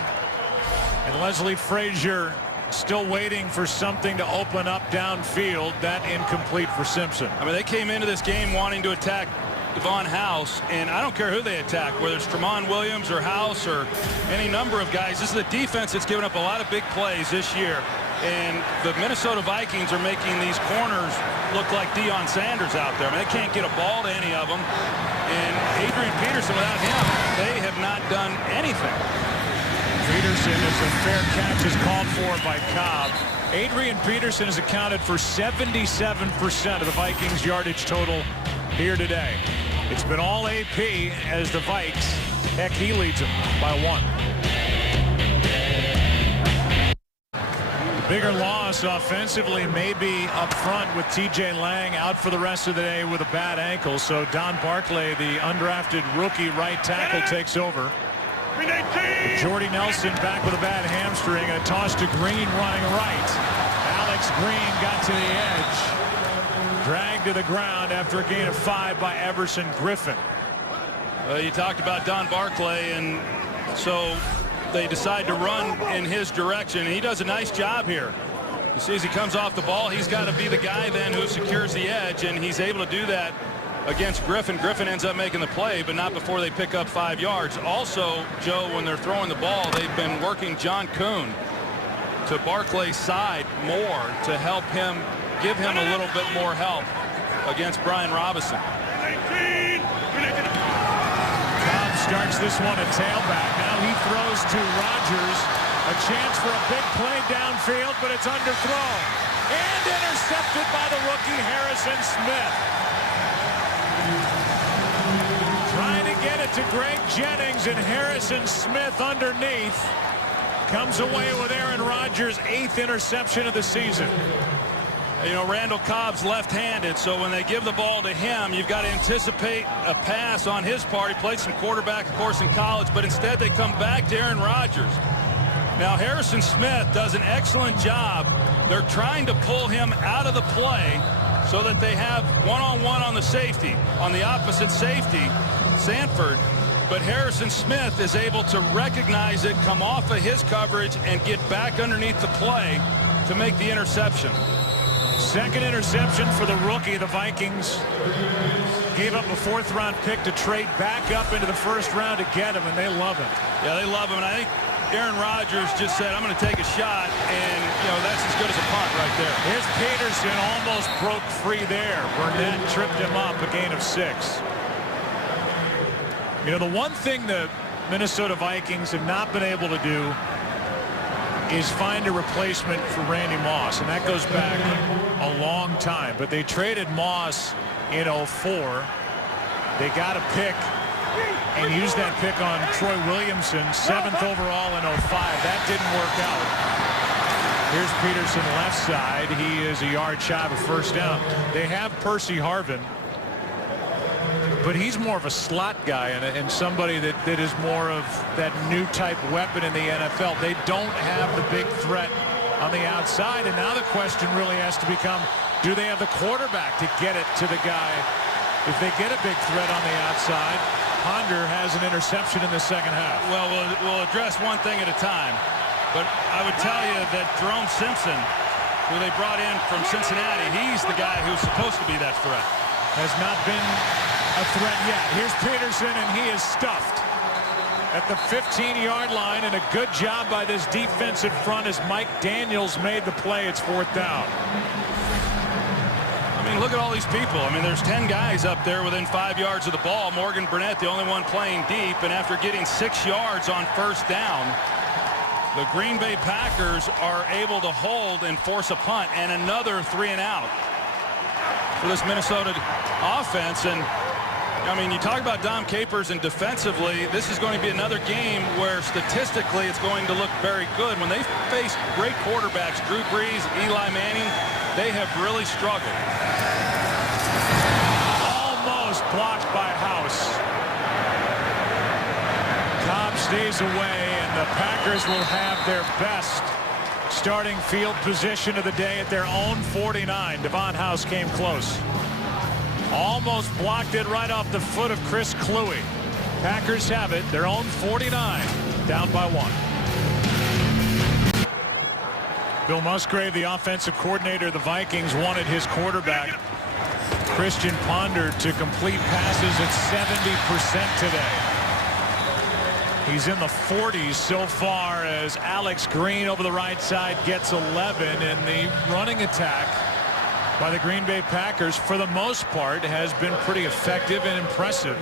and Leslie Frazier still waiting for something to open up downfield. That incomplete for Simpson. I mean, they came into this game wanting to attack Devon House, and I don't care who they attack, whether it's Tramon Williams or House or any number of guys. This is a defense that's given up a lot of big plays this year, and the Minnesota Vikings are making these corners look like Deion Sanders out there. I mean, they can't get a ball to any of them, and Adrian Peterson, without him, they have not done anything. Peterson, as a fair catch is called for by Cobb. Adrian Peterson has accounted for 77% of the Vikings yardage total here today. It's been all AP as the Vikes. Heck, he leads them by 1. The bigger loss offensively may be up front with TJ Lang out for the rest of the day with a bad ankle. So Don Barclay, the undrafted rookie right tackle, takes over. Jordy Nelson back with a bad hamstring, and a toss to Green running right. Alex Green got to the edge. Dragged to the ground after a gain of 5 by Everson Griffin. You talked about Don Barclay, and so they decide to run in his direction. He does a nice job here. You see, as he comes off the ball, he's got to be the guy then who secures the edge, and he's able to do that against Griffin. Griffin ends up making the play, but not before they pick up 5 yards. Also, Joe, when they're throwing the ball, they've been working John Kuhn to Barclay's side more to help him, give him a little bit more help against Brian Robinson. Cobb starts this one at tailback. Now he throws to Rodgers. A chance for a big play downfield, but it's underthrown. And intercepted by the rookie Harrison Smith. Trying to get it to Greg Jennings, and Harrison Smith underneath comes away with Aaron Rodgers' 8th interception of the season. You know, Randall Cobb's left-handed, so when they give the ball to him, you've got to anticipate a pass on his part. He played some quarterback, of course, in college, but instead they come back to Aaron Rodgers. Now, Harrison Smith does an excellent job. They're trying to pull him out of the play so that they have one-on-one on the safety, on the opposite safety, Sanford. But Harrison Smith is able to recognize it, come off of his coverage, and get back underneath the play to make the interception. Second interception for the rookie. The Vikings gave up a 4th-round pick to trade back up into the 1st round to get him, and they love him. Yeah, they love him, and I think Aaron Rodgers just said, I'm going to take a shot, and, you know, that's as good as a punt right there. Here's Peterson, almost broke free there. Burnett tripped him up, a gain of 6. You know, the one thing the Minnesota Vikings have not been able to do is find a replacement for Randy Moss, and that goes back a long time. But they traded Moss in 04. They got a pick and used that pick on Troy Williamson, 7th overall in 05. That didn't work out. Here's Peterson left side. He is a yard shy of a 1st down. They have Percy Harvin, but he's more of a slot guy and somebody that is more of that new type weapon in the NFL. They don't have the big threat on the outside, and now the question really has to become, do they have the quarterback to get it to the guy? If they get a big threat on the outside, Ponder has an interception in the 2nd half. Well, we'll address one thing at a time, but I would tell you that Jerome Simpson, who they brought in from Cincinnati, he's the guy who's supposed to be that threat. Has not been a threat yet. Here's Peterson, and he is stuffed at the 15-yard line, and a good job by this defensive front as Mike Daniels made the play. It's 4th down. I mean, look at all these people. I mean, there's 10 guys up there within 5 yards of the ball. Morgan Burnett, the only one playing deep, and after getting 6 yards on 1st down, the Green Bay Packers are able to hold and force a punt, and another 3-and-out for this Minnesota offense. And I mean, you talk about Dom Capers, and defensively, this is going to be another game where statistically it's going to look very good. When they face great quarterbacks, Drew Brees, Eli Manning, they have really struggled. Almost blocked by House. Cobb stays away, and the Packers will have their best starting field position of the day at their own 49. Devon House came close. Almost blocked it right off the foot of Chris Kluwe. Packers have it, their own 49, down by 1. Bill Musgrave, the offensive coordinator of the Vikings, wanted his quarterback, Christian Ponder, to complete passes at 70% today. He's in the 40s so far as Alex Green over the right side gets 11, and the running attack by the Green Bay Packers for the most part has been pretty effective and impressive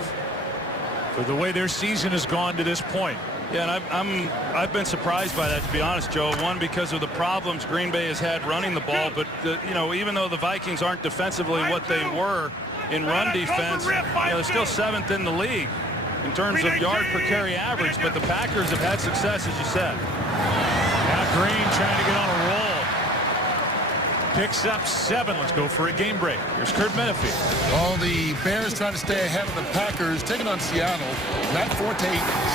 for the way their season has gone to this point. Yeah, and I've been surprised by that, to be honest, Joe. One, because of the problems Green Bay has had running the ball, but you know, even though the Vikings aren't defensively what they were in run defense, you know, they're still 7th in the league in terms of yard per carry average, but the Packers have had success, as you said. Now Green trying to get on a roll. Picks up 7. Let's go for a game break. Here's Kurt Menefee. Well, the Bears trying to stay ahead of the Packers, taking on Seattle. Matt Forte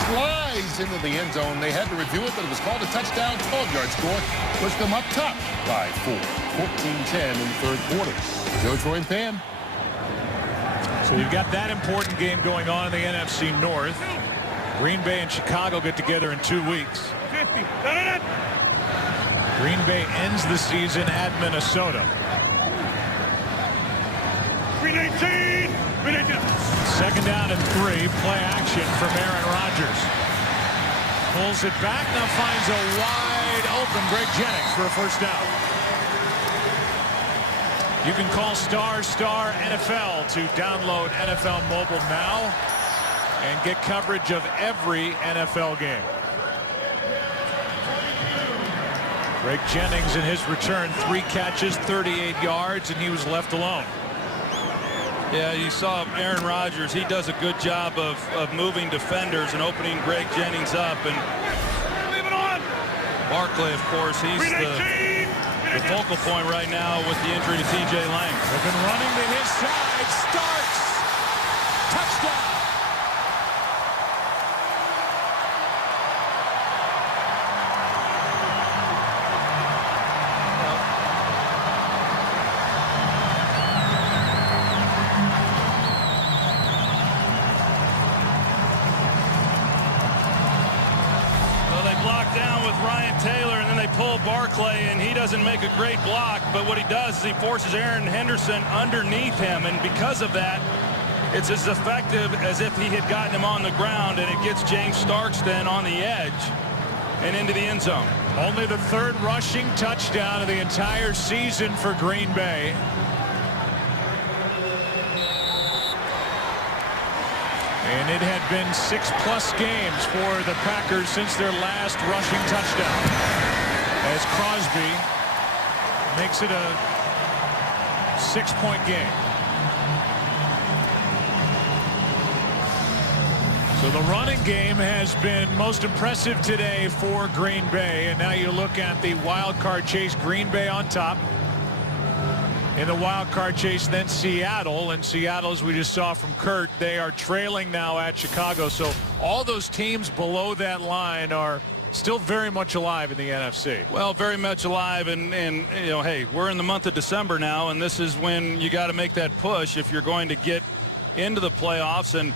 slides into the end zone. They had to review it, but it was called a touchdown, 12-yard score. Pushed them up top by 4. 14-10 in the third quarter. Joe, Troy, and Pam. So you've got that important game going on in the NFC North. Green Bay and Chicago get together in 2 weeks. 50. Green Bay ends the season at Minnesota. Green 18. Green 18. Second down and 3. Play action from Aaron Rodgers. Pulls it back, now finds a wide open Greg Jennings for a first down. You can call ** NFL to download NFL Mobile now and get coverage of every NFL game. Greg Jennings in his return, 3 catches, 38 yards, and he was left alone. Yeah, you saw Aaron Rodgers. He does a good job of moving defenders and opening Greg Jennings up. And Leave it on. Barkley, of course, he's the focal point right now with the injury to T.J. Lang. They've been running to his side. Starks. Touchdown. Pull Barkley, and he doesn't make a great block, but what he does is he forces Aaron Henderson underneath him, and because of that, it's as effective as if he had gotten him on the ground, and it gets James Starks then on the edge and into the end zone. Only the 3rd rushing touchdown of the entire season for Green Bay. And it had been 6+ games for the Packers since their last rushing touchdown, as Crosby makes it a 6-point game. So the running game has been most impressive today for Green Bay, and now you look at the wild card chase. Green Bay on top. In the wild card chase, then Seattle, and Seattle, as we just saw from Kurt, they are trailing now at Chicago. So all those teams below that line are still very much alive in the NFC. Well, very much alive, and you know, hey, we're in the month of December now, and this is when you got to make that push if you're going to get into the playoffs. And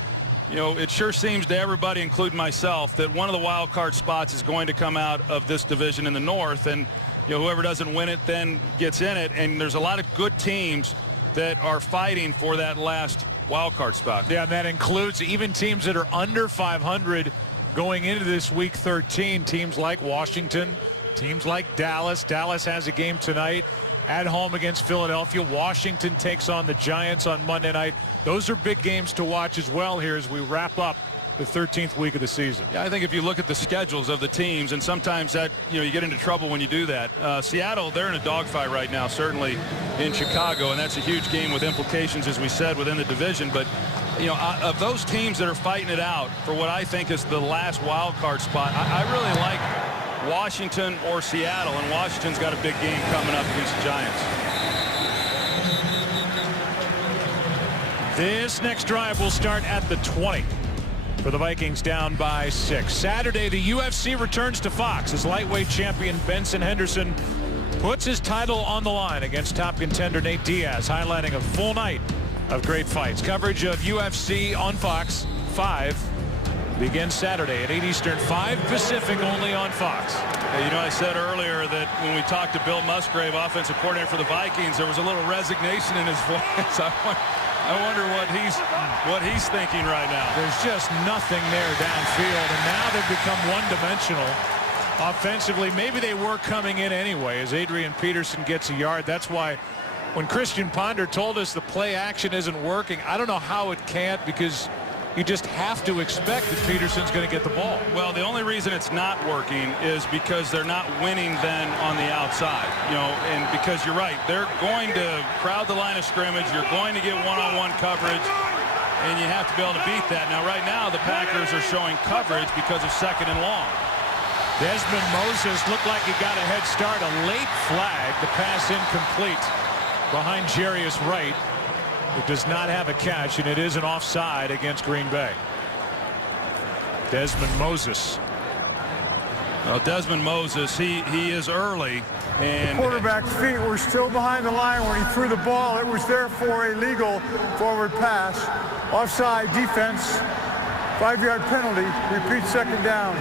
you know, it sure seems to everybody, including myself, that one of the wild card spots is going to come out of this division in the North, and you know, whoever doesn't win it then gets in it. And there's a lot of good teams that are fighting for that last wild card spot. Yeah, and that includes even teams that are under 500 going into this week 13. Teams like Washington, teams like Dallas. Dallas has a game tonight at home against Philadelphia. Washington takes on the Giants on Monday night. Those are big games to watch as well here as we wrap up the 13th week of the season. Yeah, I think if you look at the schedules of the teams, and sometimes that, you know, you get into trouble when you do that. Seattle, they're in a dogfight right now, certainly in Chicago, and that's a huge game with implications, as we said, within the division. But you know, of those teams that are fighting it out for what I think is the last wild card spot, I really like Washington or Seattle, and Washington's got a big game coming up against the Giants. This next drive will start at the 20 for the Vikings, down by 6. Saturday, the UFC returns to Fox as lightweight champion Benson Henderson puts his title on the line against top contender Nate Diaz, highlighting a full night of great fights. Coverage of UFC on Fox 5 Begins Saturday at 8 Eastern, 5 Pacific, only on Fox. Hey, you know, I said earlier that when we talked to Bill Musgrave, offensive coordinator for the Vikings, there was a little resignation in his voice. I wonder what he's thinking right now. There's just nothing there downfield, and now they've become one-dimensional offensively. Maybe they were coming in anyway as Adrian Peterson gets a yard. That's why when Christian Ponder told us the play action isn't working, I don't know how it can't, because you just have to expect that Peterson's going to get the ball. Well, the only reason it's not working is because they're not winning then on the outside. You know, and because you're right, they're going to crowd the line of scrimmage. You're going to get one-on-one coverage, and you have to be able to beat that. Now, right now, the Packers are showing coverage because of 2nd and long. Desmond Moses looked like he got a head start. A late flag. The pass incomplete behind Jarius Wright. It does not have a catch, and it is an offside against Green Bay. Desmond Moses. Well, Desmond Moses, he is early, and The quarterback's feet were still behind the line when he threw the ball. It was there for a legal forward pass. Offside defense, 5-yard penalty. Repeat 2nd down.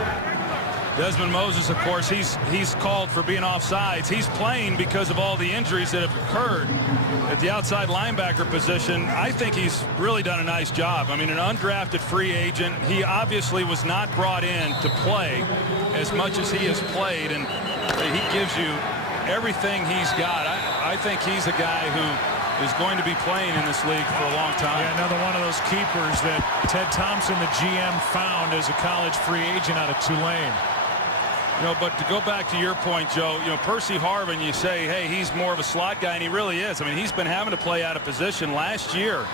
Desmond Moses, of course, he's called for being offsides. He's playing because of all the injuries that have occurred at the outside linebacker position. I think he's really done a nice job. I mean, an undrafted free agent. He obviously was not brought in to play as much as he has played, and he gives you everything he's got. I think he's a guy who is going to be playing in this league for a long time. Yeah, another one of those keepers that Ted Thompson, the GM, found as a college free agent out of Tulane. You know, but to go back to your point, Joe, you know, Percy Harvin, you say, hey, he's more of a slot guy, and he really is. I mean, he's been having to play out of position. Last year,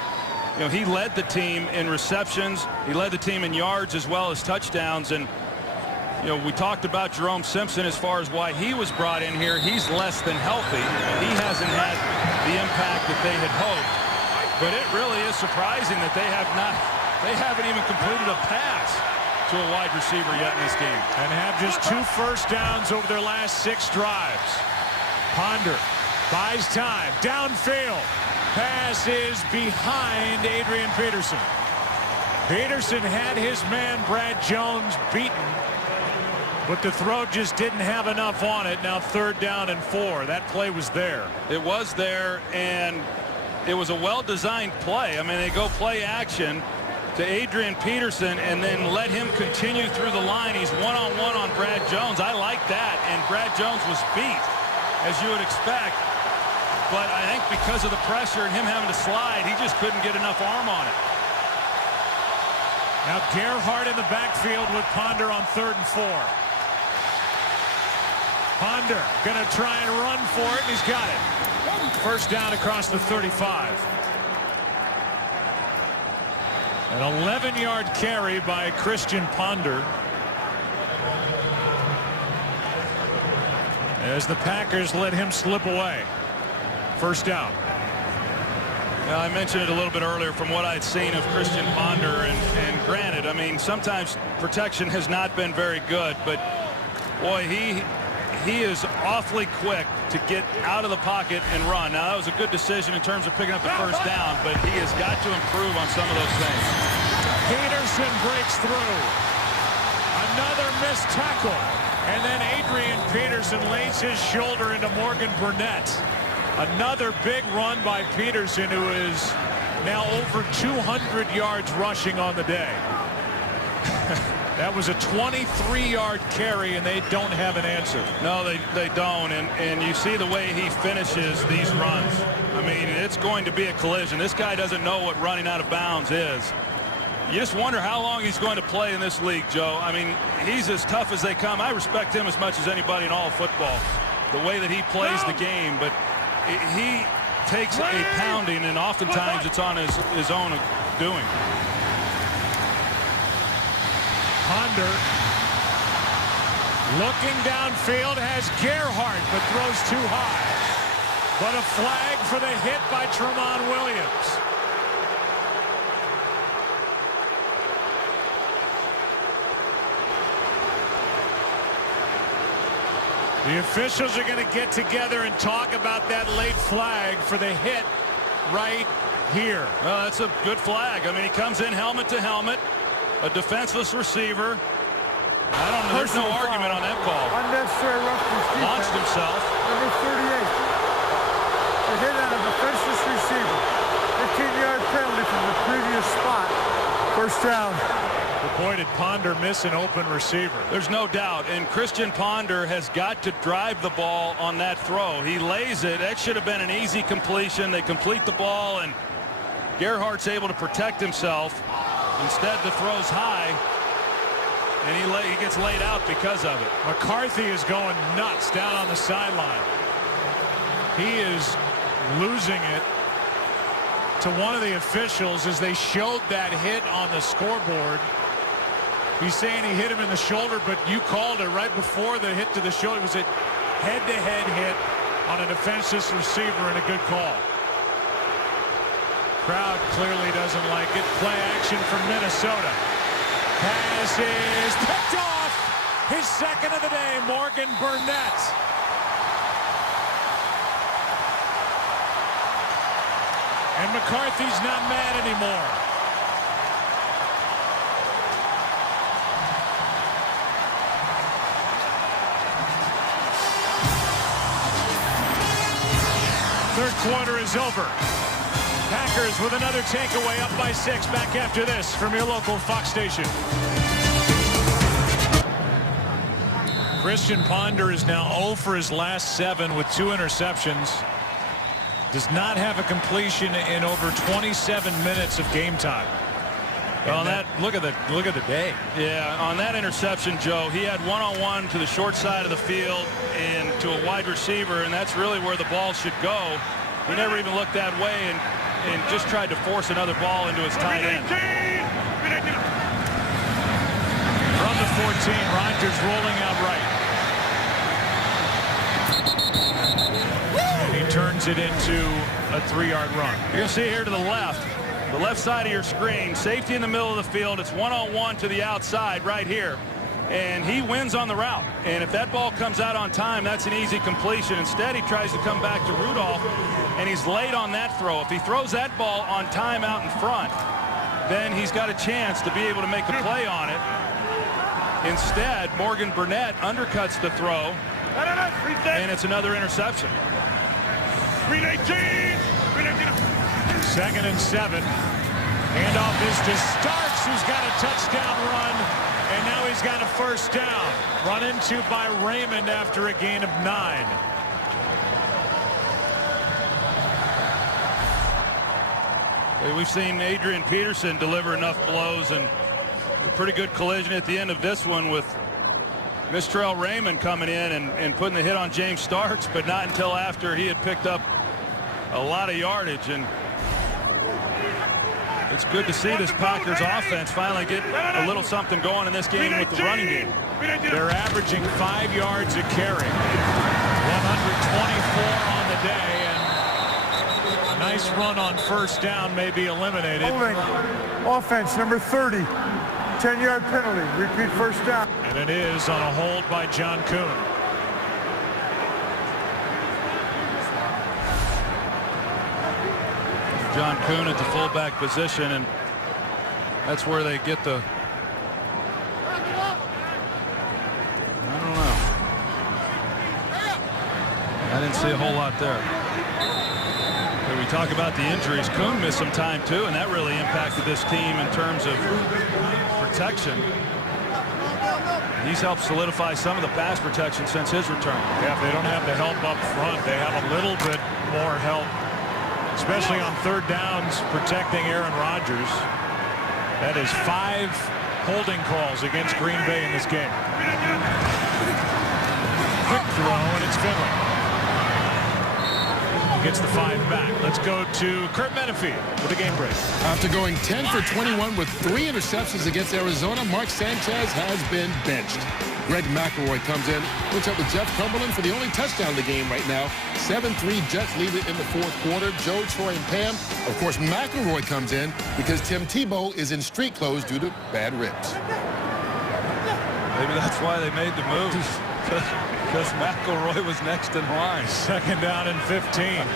you know, he led the team in receptions. He led the team in yards as well as touchdowns. And, you know, we talked about Jerome Simpson as far as why he was brought in here. He's less than healthy. He hasn't had the impact that they had hoped. But it really is surprising that they haven't even completed a pass to a wide receiver yet in this game. And have just 2 first downs over their last 6 drives. Ponder buys time. Downfield. Pass is behind Adrian Peterson. Peterson had his man Brad Jones beaten, but the throw just didn't have enough on it. Now 3rd down and 4. That play was there. It was there, and it was a well-designed play. I mean, they go play action to Adrian Peterson and then let him continue through the line. He's one-on-one on Brad Jones. I like that, and Brad Jones was beat, as you would expect. But I think because of the pressure and him having to slide, he just couldn't get enough arm on it. Now Gerhardt in the backfield with Ponder on 3rd and 4. Ponder going to try and run for it, and he's got it. 1st down across the 35. An 11-yard carry by Christian Ponder as the Packers let him slip away. 1st down. Now, I mentioned it a little bit earlier from what I'd seen of Christian Ponder, and granted, I mean, sometimes protection has not been very good, but boy, he is awfully quick to get out of the pocket and run. Now, that was a good decision in terms of picking up the 1st down, but he has got to improve on some of those things. Peterson breaks through. Another missed tackle. And then Adrian Peterson lays his shoulder into Morgan Burnett. Another big run by Peterson, who is now over 200 yards rushing on the day. That was a 23-yard carry, and they don't have an answer. No, they don't, and you see the way he finishes these runs. I mean, it's going to be a collision. This guy doesn't know what running out of bounds is. You just wonder how long he's going to play in this league, Joe. I mean, he's as tough as they come. I respect him as much as anybody in all of football, the way that he plays the game, but he takes a pounding, and oftentimes it's on his own doing. Ponder looking downfield, has Gerhardt, but throws too high. But a flag for the hit by Tramon Williams. The officials are going to get together and talk about that late flag for the hit right here. Well, that's a good flag. I mean, he comes in helmet to helmet. A defenseless receiver. I don't know. There's no argument on that call. Unnecessary roughness defense. Launched himself. Number 38. A hit on a defenseless receiver. 15-yard penalty from the previous spot. First down. Boy, did Ponder miss an open receiver. There's no doubt. And Christian Ponder has got to drive the ball on that throw. He lays it. That should have been an easy completion. They complete the ball, and Gerhardt's able to protect himself. Instead, the throw's high, and he gets laid out because of it. McCarthy is going nuts down on the sideline. He is losing it to one of the officials as they showed that hit on the scoreboard. He's saying he hit him in the shoulder, but you called it right before the hit to the shoulder. It was a head-to-head hit on a defenseless receiver, and a good call. Crowd clearly doesn't like it. Play action from Minnesota. Pass is picked off. His second of the day, Morgan Burnett. And McCarthy's not mad anymore. Third quarter is over. Packers with another takeaway, up by 6. Back after this from your local Fox station. Christian Ponder is now 0 for his last 7 with 2 interceptions. Does not have a completion in over 27 minutes of game time. On that, look at the day. Yeah, on that interception, Joe, he had one-on-one to the short side of the field and to a wide receiver, and that's really where the ball should go. He never even looked that way and just tried to force another ball into his tight end. From the 14, Rodgers rolling out right. And he turns it into a 3-yard run. You're going to see here to the left side of your screen, safety in the middle of the field. It's one-on-one to the outside right here. And he wins on the route. And if that ball comes out on time, that's an easy completion. Instead, he tries to come back to Rudolph, and he's late on that throw. If he throws that ball on time out in front, then he's got a chance to be able to make a play on it. Instead, Morgan Burnett undercuts the throw, and it's another interception. 2nd and 7. Handoff is to Starks, who's got a touchdown run, and now he's got a first down. Run into by Raymond after a gain of 9. We've seen Adrian Peterson deliver enough blows, and a pretty good collision at the end of this one with Mistrell Raymond coming in and putting the hit on James Starks, but not until after he had picked up a lot of yardage. And it's good to see this Packers offense finally get a little something going in this game with the running game. They're averaging 5 yards a carry. 124 on the day, and a nice run on first down may be eliminated. Holding offense, number 30. 10-yard penalty. Repeat first down. And it is on a hold by John Kuhn. John Kuhn at the fullback position, and that's where they get the, I don't know. I didn't see a whole lot there. But we talk about the injuries. Kuhn missed some time too, and that really impacted this team in terms of protection. He's helped solidify some of the pass protection since his return. Yeah, if they don't have the help up front, they have a little bit more help, especially on third downs, protecting Aaron Rodgers. That is 5 holding calls against Green Bay in this game. Quick throw, and it's Finley. Gets the 5 back. Let's go to Kurt Menefee with a game break. After going 10 for 21 with 3 interceptions against Arizona, Mark Sanchez has been benched. Greg McElroy comes in, looks up with Jeff Cumberland for the only touchdown of the game right now. 7-3 Jets lead it in the 4th quarter. Joe, Troy, and Pam. Of course, McElroy comes in because Tim Tebow is in street clothes due to bad ribs. Maybe that's why they made the move. Because McElroy was next in line. 2nd down and 15.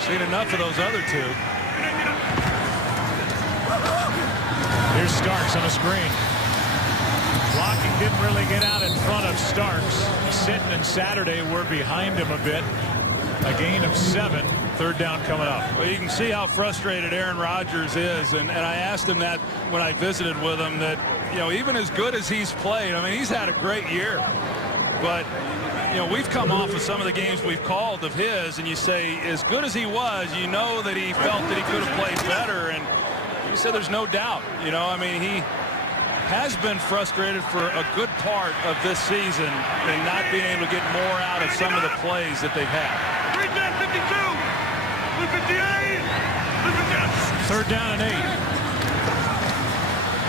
Seen enough of those other 2. Here's Starks on a screen. Viking didn't really get out in front of Starks. Sitton and Saturday were behind him a bit. A gain of 7. Third down coming up. Well, you can see how frustrated Aaron Rodgers is, and I asked him that when I visited with him, that, you know, even as good as he's played, I mean, he's had a great year, but, you know, we've come off of some of the games we've called of his, and you say, as good as he was, you know that he felt that he could have played better, and he said there's no doubt. You know, I mean, he has been frustrated for a good part of this season in not being able to get more out of some of the plays that they've had. 3rd down and 8.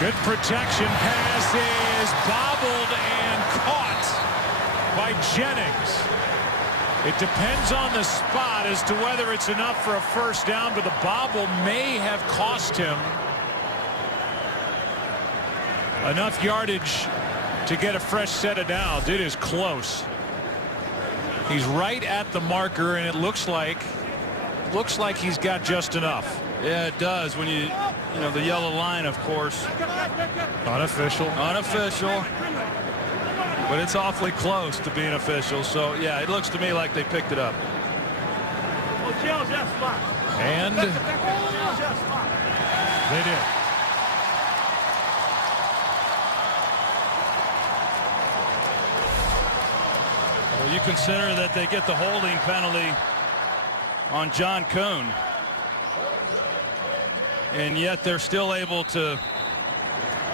Good protection. Pass is bobbled and caught by Jennings. It depends on the spot as to whether it's enough for a first down, but the bobble may have cost him enough yardage to get a fresh set of downs. It is close. He's right at the marker, and it looks like he's got just enough. Yeah, it does. When you know, the yellow line, of course. Unofficial. Unofficial. But it's awfully close to being official. So, yeah, it looks to me like they picked it up. And they did. Well, you consider that they get the holding penalty on John Kuhn, and yet they're still able to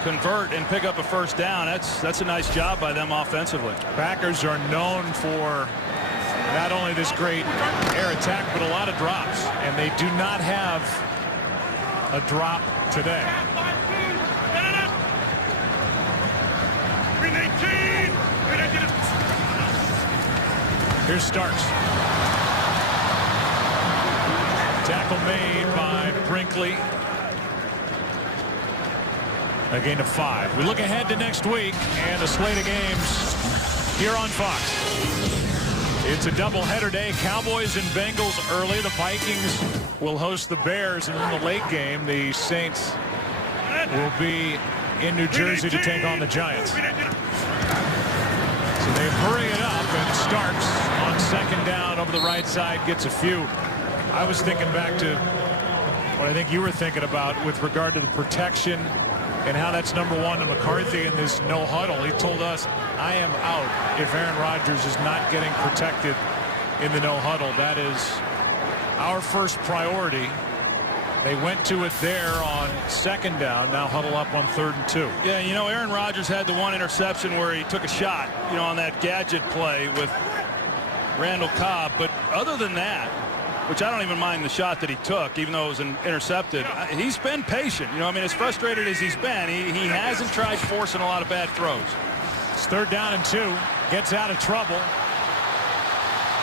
convert and pick up a first down. That's a nice job by them offensively. Packers are known for not only this great air attack, but a lot of drops, and they do not have a drop today. 319. Here's Starks. Tackle made by Brinkley. A gain of 5. We look ahead to next week and a slate of games here on Fox. It's a doubleheader day. Cowboys and Bengals early. The Vikings will host the Bears, and in the late game, the Saints will be in New Jersey to take on the Giants. So they hurry it up, and Starks on 2nd down over the right side gets a few. I was thinking back to what I think you were thinking about with regard to the protection and how that's #1 to McCarthy in this no huddle. He told us, I am out if Aaron Rodgers is not getting protected in the no huddle. That is our first priority. They went to it there on 2nd down. Now huddle up on 3rd and 2. Yeah, you know, Aaron Rodgers had the one interception where he took a shot, you know, on that gadget play with Randall Cobb. But other than that, which I don't even mind the shot that he took, even though it was intercepted, he's been patient. You know, I mean, as frustrated as he's been, he hasn't tried forcing a lot of bad throws. It's 3rd down and 2. Gets out of trouble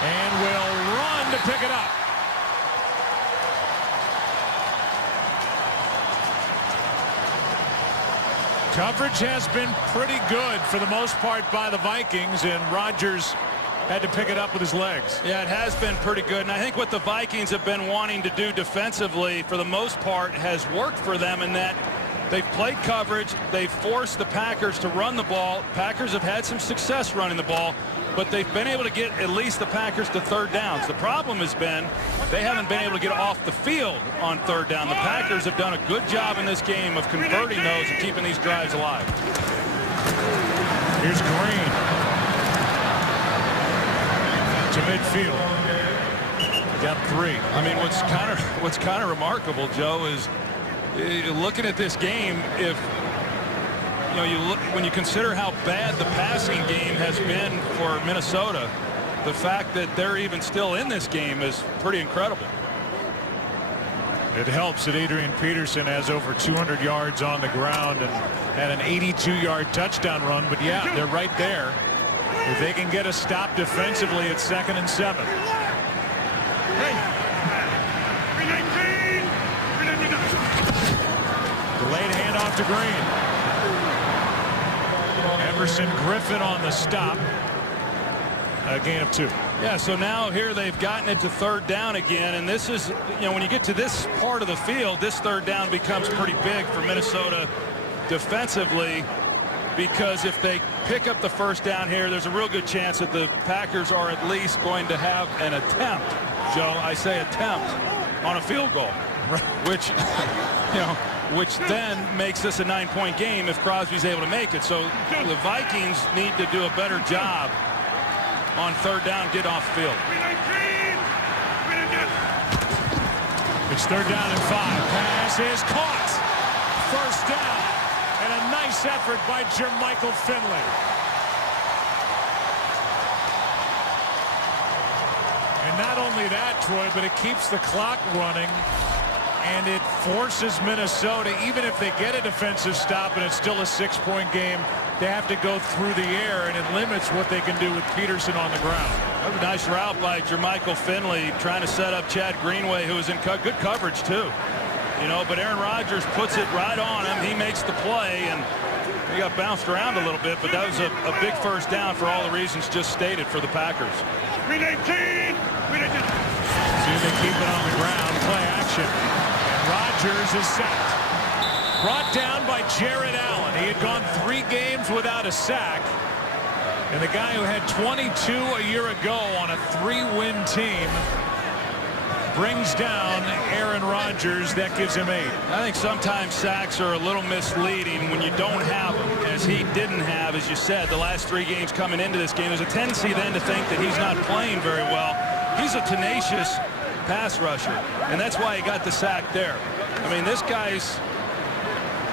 and will run to pick it up. Coverage has been pretty good for the most part by the Vikings, and Rodgers had to pick it up with his legs. Yeah, it has been pretty good, and I think what the Vikings have been wanting to do defensively for the most part has worked for them in that they've played coverage, they've forced the Packers to run the ball. Packers have had some success running the ball, but they've been able to get at least the Packers to 3rd downs. The problem has been they haven't been able to get off the field on 3rd down. The Packers have done a good job in this game of converting those and keeping these drives alive. Here's Green to midfield. Got 3. I mean, what's kind of remarkable, Joe, is looking at this game. If you know, you look when you consider how bad the passing game has been for Minnesota, the fact that they're even still in this game is pretty incredible. It helps that Adrian Peterson has over 200 yards on the ground and had an 82-yard touchdown run. But yeah, they're right there. If they can get a stop defensively at 2nd and 7. Delayed handoff to Green. Emerson Griffin on the stop. A gain of 2. Yeah, so now here they've gotten it to 3rd down again, and this is, you know, when you get to this part of the field, this 3rd down becomes pretty big for Minnesota defensively. because if they pick up the first down here, there's a real good chance that the Packers are at least going to have an attempt, Joe, I say attempt, on a field goal, which, which then makes this a 9-point game if Crosby's able to make it. So the Vikings need to do a better job on third down, get off the field. It's third down and 5. Pass is caught. First down. And a nice effort by Jermichael Finley. And not only that, Troy, but it keeps the clock running. And it forces Minnesota, even if they get a defensive stop and it's still a 6-point game, they have to go through the air, and it limits what they can do with Peterson on the ground. That was a nice route by Jermichael Finley, trying to set up Chad Greenway, who was in good coverage too. But Aaron Rodgers puts it right on him. He makes the play, and he got bounced around a little bit, but that was a big first down for all the reasons just stated for the Packers. See, they keep it on the ground. Play action. And Rodgers is sacked. Brought down by Jared Allen. He had gone 3 games without a sack. And the guy who had 22 a year ago on a 3-win team brings down Aaron Rodgers. That gives him 8. I think sometimes sacks are a little misleading when you don't have them, as he didn't have, as you said, the last 3 games coming into this game. There's a tendency then to think that he's not playing very well. He's a tenacious pass rusher, and that's why he got the sack there. I mean, this guy's,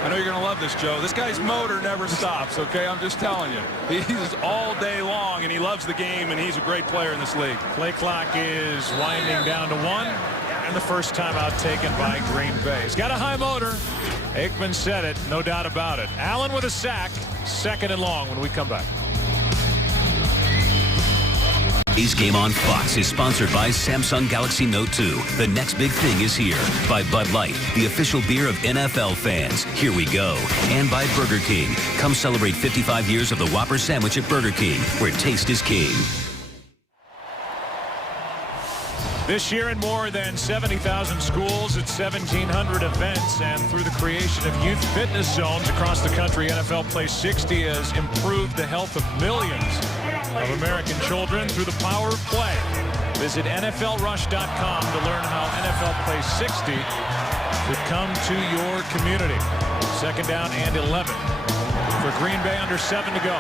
I know you're going to love this, Joe. This guy's motor never stops, okay? I'm just telling you. He's all day long, and he loves the game, and he's a great player in this league. Play clock is winding down to 1, and the first timeout taken by Green Bay. He's got a high motor. Aikman said it, no doubt about it. Allen with a sack, 2nd and long when we come back. Today's Game on Fox is sponsored by Samsung Galaxy Note 2. The next big thing is here. By Bud Light, the official beer of NFL fans. Here we go. And by Burger King. Come celebrate 55 years of the Whopper sandwich at Burger King, where taste is king. This year in more than 70,000 schools at 1,700 events, and through the creation of youth fitness zones across the country, NFL Play 60 has improved the health of millions of American children through the power of play. Visit NFLrush.com to learn how NFL Play 60 could come to your community. 2nd down and 11 for Green Bay, under 7 to go.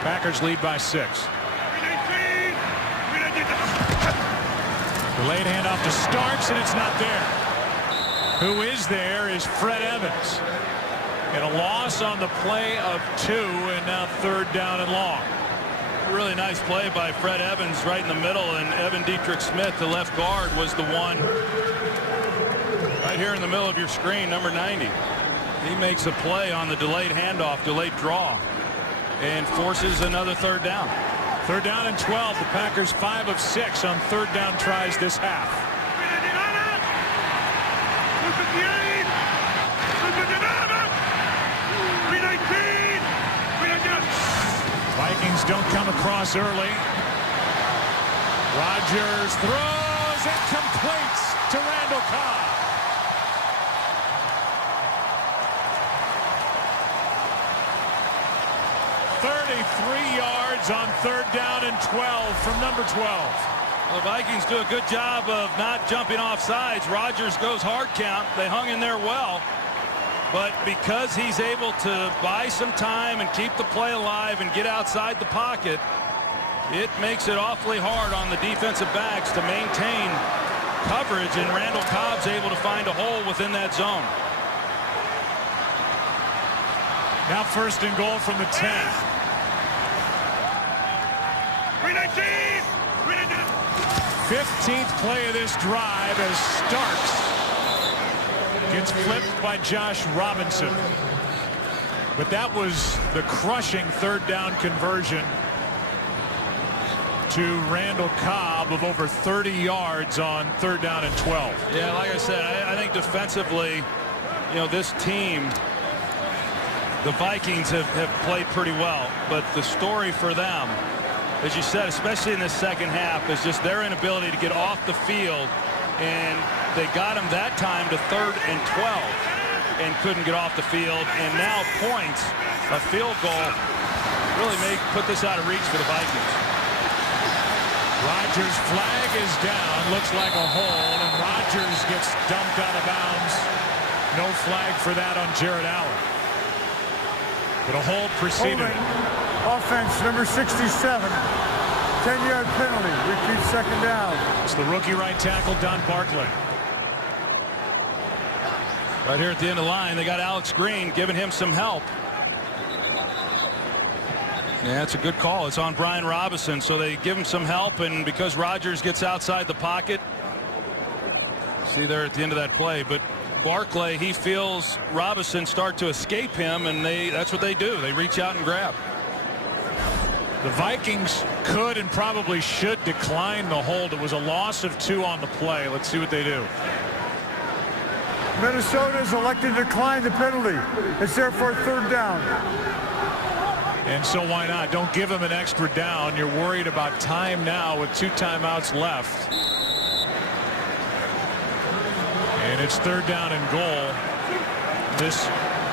Packers lead by 6. Delayed handoff to Starks, and it's not there. Who is there is Fred Evans. And a loss on the play of 2, and now 3rd down and long. Really nice play by Fred Evans right in the middle, and Evan Dietrich Smith, the left guard, was the one right here in the middle of your screen, number 90. He makes a play on the delayed handoff, delayed draw, and forces another 3rd down. 3rd down and 12. The Packers 5 of 6 on 3rd down tries this half. Vikings don't come across early. Rodgers throws and completes to Randall Cobb. yards on 3rd down and 12 from number 12. Well, the Vikings do a good job of not jumping off sides. Rodgers goes hard count. They hung in there well. But because he's able to buy some time and keep the play alive and get outside the pocket, it makes it awfully hard on the defensive backs to maintain coverage, and Randall Cobb's able to find a hole within that zone. Now 1st and goal from the 10. 15th play of this drive as Starks gets flipped by Josh Robinson. But that was the crushing 3rd down conversion to Randall Cobb of over 30 yards on 3rd down and 12. Yeah, like I said, I think defensively, you know, this team, the Vikings have played pretty well. But the story for them, as you said, especially in the second half, is just their inability to get off the field. And they got him that time to 3rd and 12. and couldn't get off the field. And now points, a field goal, really put this out of reach for the Vikings. Rodgers' flag is down. Looks like a hold, and Rodgers gets dumped out of bounds. No flag for that on Jared Allen. But a hold preceded it. Offense, number 67. 10-yard penalty. Repeat second down. It's the rookie right tackle, Don Barclay. Right here at the end of the line, they got Alex Green giving him some help. Yeah, it's a good call. It's on Brian Robinson, so they give him some help, and because Rodgers gets outside the pocket, see there at the end of that play, but Barclay, he feels Robinson start to escape him, and that's what they do. They reach out and grab. The Vikings could and probably should decline the hold. It was a loss of 2 on the play. Let's see what they do. Minnesota is elected to decline the penalty. It's therefore third down. And so why not? Don't give him an extra down. You're worried about time now with 2 timeouts left. And it's third down and goal. This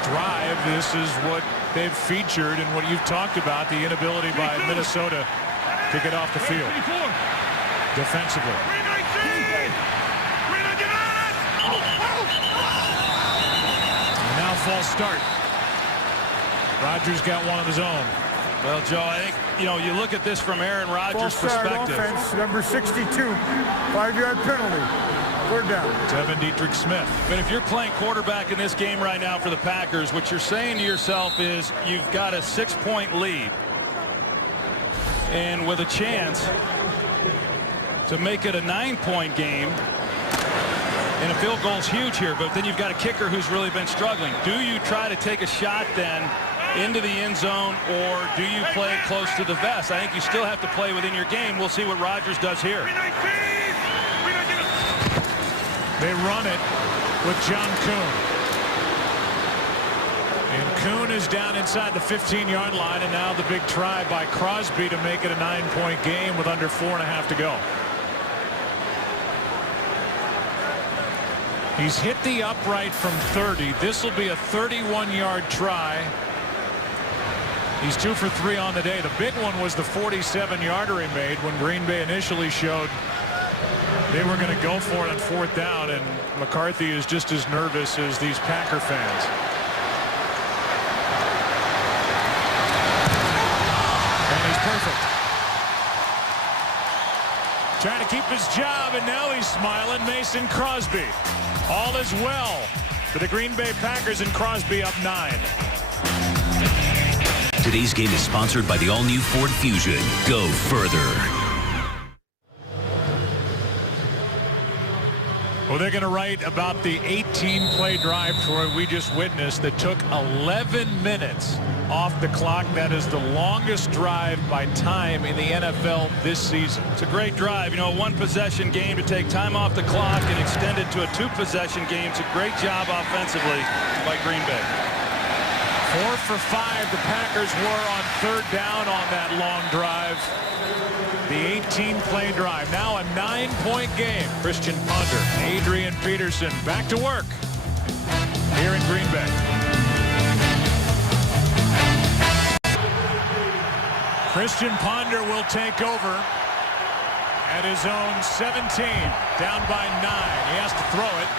drive, this is what they've featured and what you've talked about, the inability by Minnesota to get off the field defensively. And now false start. Rodgers got one of his own. Well, Joe, I think, you look at this from Aaron Rodgers' perspective. Offense, number 62, 5-yard penalty. Third down. Tevin Dietrich Smith. But if you're playing quarterback in this game right now for the Packers, what you're saying to yourself is you've got a 6-point lead. And with a chance to make it a 9-point game. And a field goal's huge here, but then you've got a kicker who's really been struggling. Do you try to take a shot then into the end zone, or do you play it close to the vest? I think you still have to play within your game. We'll see what Rodgers does here. They run it with John Kuhn. And Kuhn is down inside the 15-yard line, and now the big try by Crosby to make it a 9-point game with under 4.5 to go. He's hit the upright from 30. This will be a 31-yard try. He's 2 for 3 on the day. The big one was the 47-yarder he made when Green Bay initially showed they were going to go for it on 4th down, and McCarthy is just as nervous as these Packer fans. And he's perfect. Trying to keep his job, and now he's smiling. Mason Crosby. All is well for the Green Bay Packers, and Crosby up 9. Today's game is sponsored by the all-new Ford Fusion. Go further. Well, they're going to write about the 18-play drive, Troy, we just witnessed that took 11 minutes off the clock. That is the longest drive by time in the NFL this season. It's a great drive. A one-possession game to take time off the clock and extend it to a 2-possession game. It's a great job offensively by Green Bay. 4 for 5 the Packers were on 3rd down on that long drive. The 18-play drive. Now a 9-point game. Christian Ponder, Adrian Peterson back to work here in Green Bay. Christian Ponder will take over at his own 17. Down by 9. He has to throw it.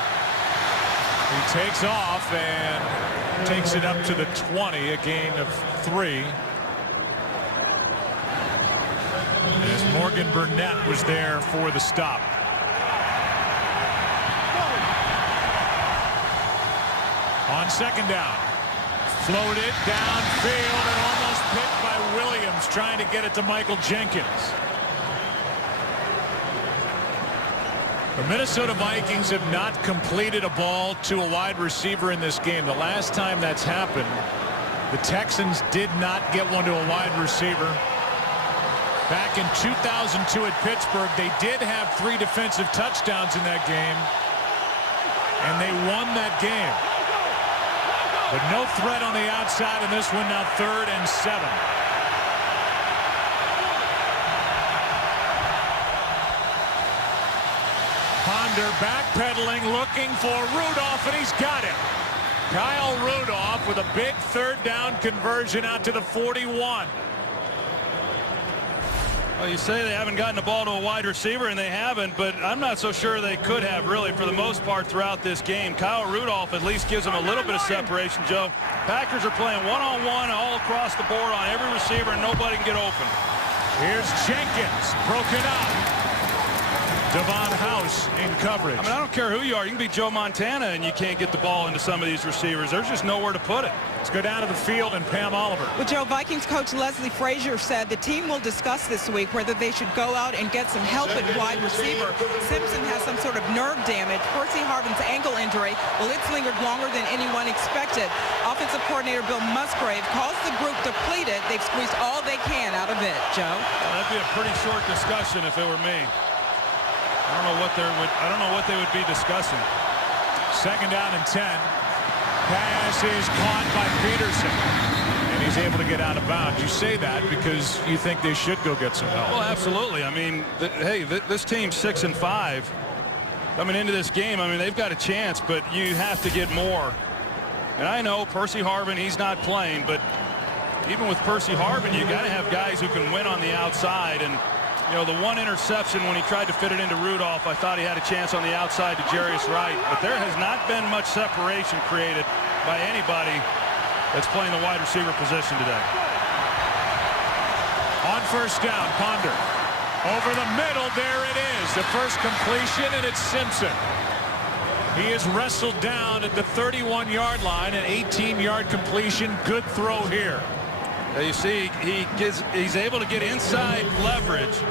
He takes off and takes it up to the 20, a gain of 3. As Morgan Burnett was there for the stop. On 2nd down. Floated downfield and almost picked by Williams, trying to get it to Michael Jenkins. The Minnesota Vikings have not completed a ball to a wide receiver in this game. The last time that's happened, the Texans did not get one to a wide receiver. Back in 2002 at Pittsburgh, they did have 3 defensive touchdowns in that game, and they won that game. But no threat on the outside in this one. Now 3rd and 7. Ponder backpedaling, looking for Rudolph, and he's got him. Kyle Rudolph with a big third down conversion out to the 41. Well, you say they haven't gotten the ball to a wide receiver, and they haven't, but I'm not so sure they could have, really, for the most part throughout this game. Kyle Rudolph at least gives them a little bit of separation, Joe. Packers are playing one-on-one all across the board on every receiver, and nobody can get open. Here's Jenkins, broken up. Devon House in coverage. I mean, I don't care who you are. You can be Joe Montana, and you can't get the ball into some of these receivers. There's just nowhere to put it. Let's go down to the field and Pam Oliver. Well, Joe, Vikings coach Leslie Frazier said the team will discuss this week whether they should go out and get some help at wide receiver. Simpson has some sort of nerve damage. Percy Harvin's ankle injury, well, it's lingered longer than anyone expected. Offensive coordinator Bill Musgrave calls the group depleted. They've squeezed all they can out of it. Joe? Well, that'd be a pretty short discussion if it were me. I don't know what they would be discussing. Second down and 10. Pass is caught by Peterson, and he's able to get out of bounds. You say that because you think they should go get some help. Well, absolutely. I mean, hey, this team's 6-5 coming into this game. I mean, they've got a chance, but you have to get more. And I know Percy Harvin, he's not playing, but even with Percy Harvin, you got to have guys who can win on the outside. And you know, the one interception when he tried to fit it into Rudolph, I thought he had a chance on the outside to Jarius Wright. But there has not been much separation created by anybody that's playing the wide receiver position today. On first down, Ponder. Over the middle, there it is. The first completion, and it's Simpson. He is wrestled down at the 31-yard line, an 18-yard completion. Good throw here. Now you see, he's able to get inside leverage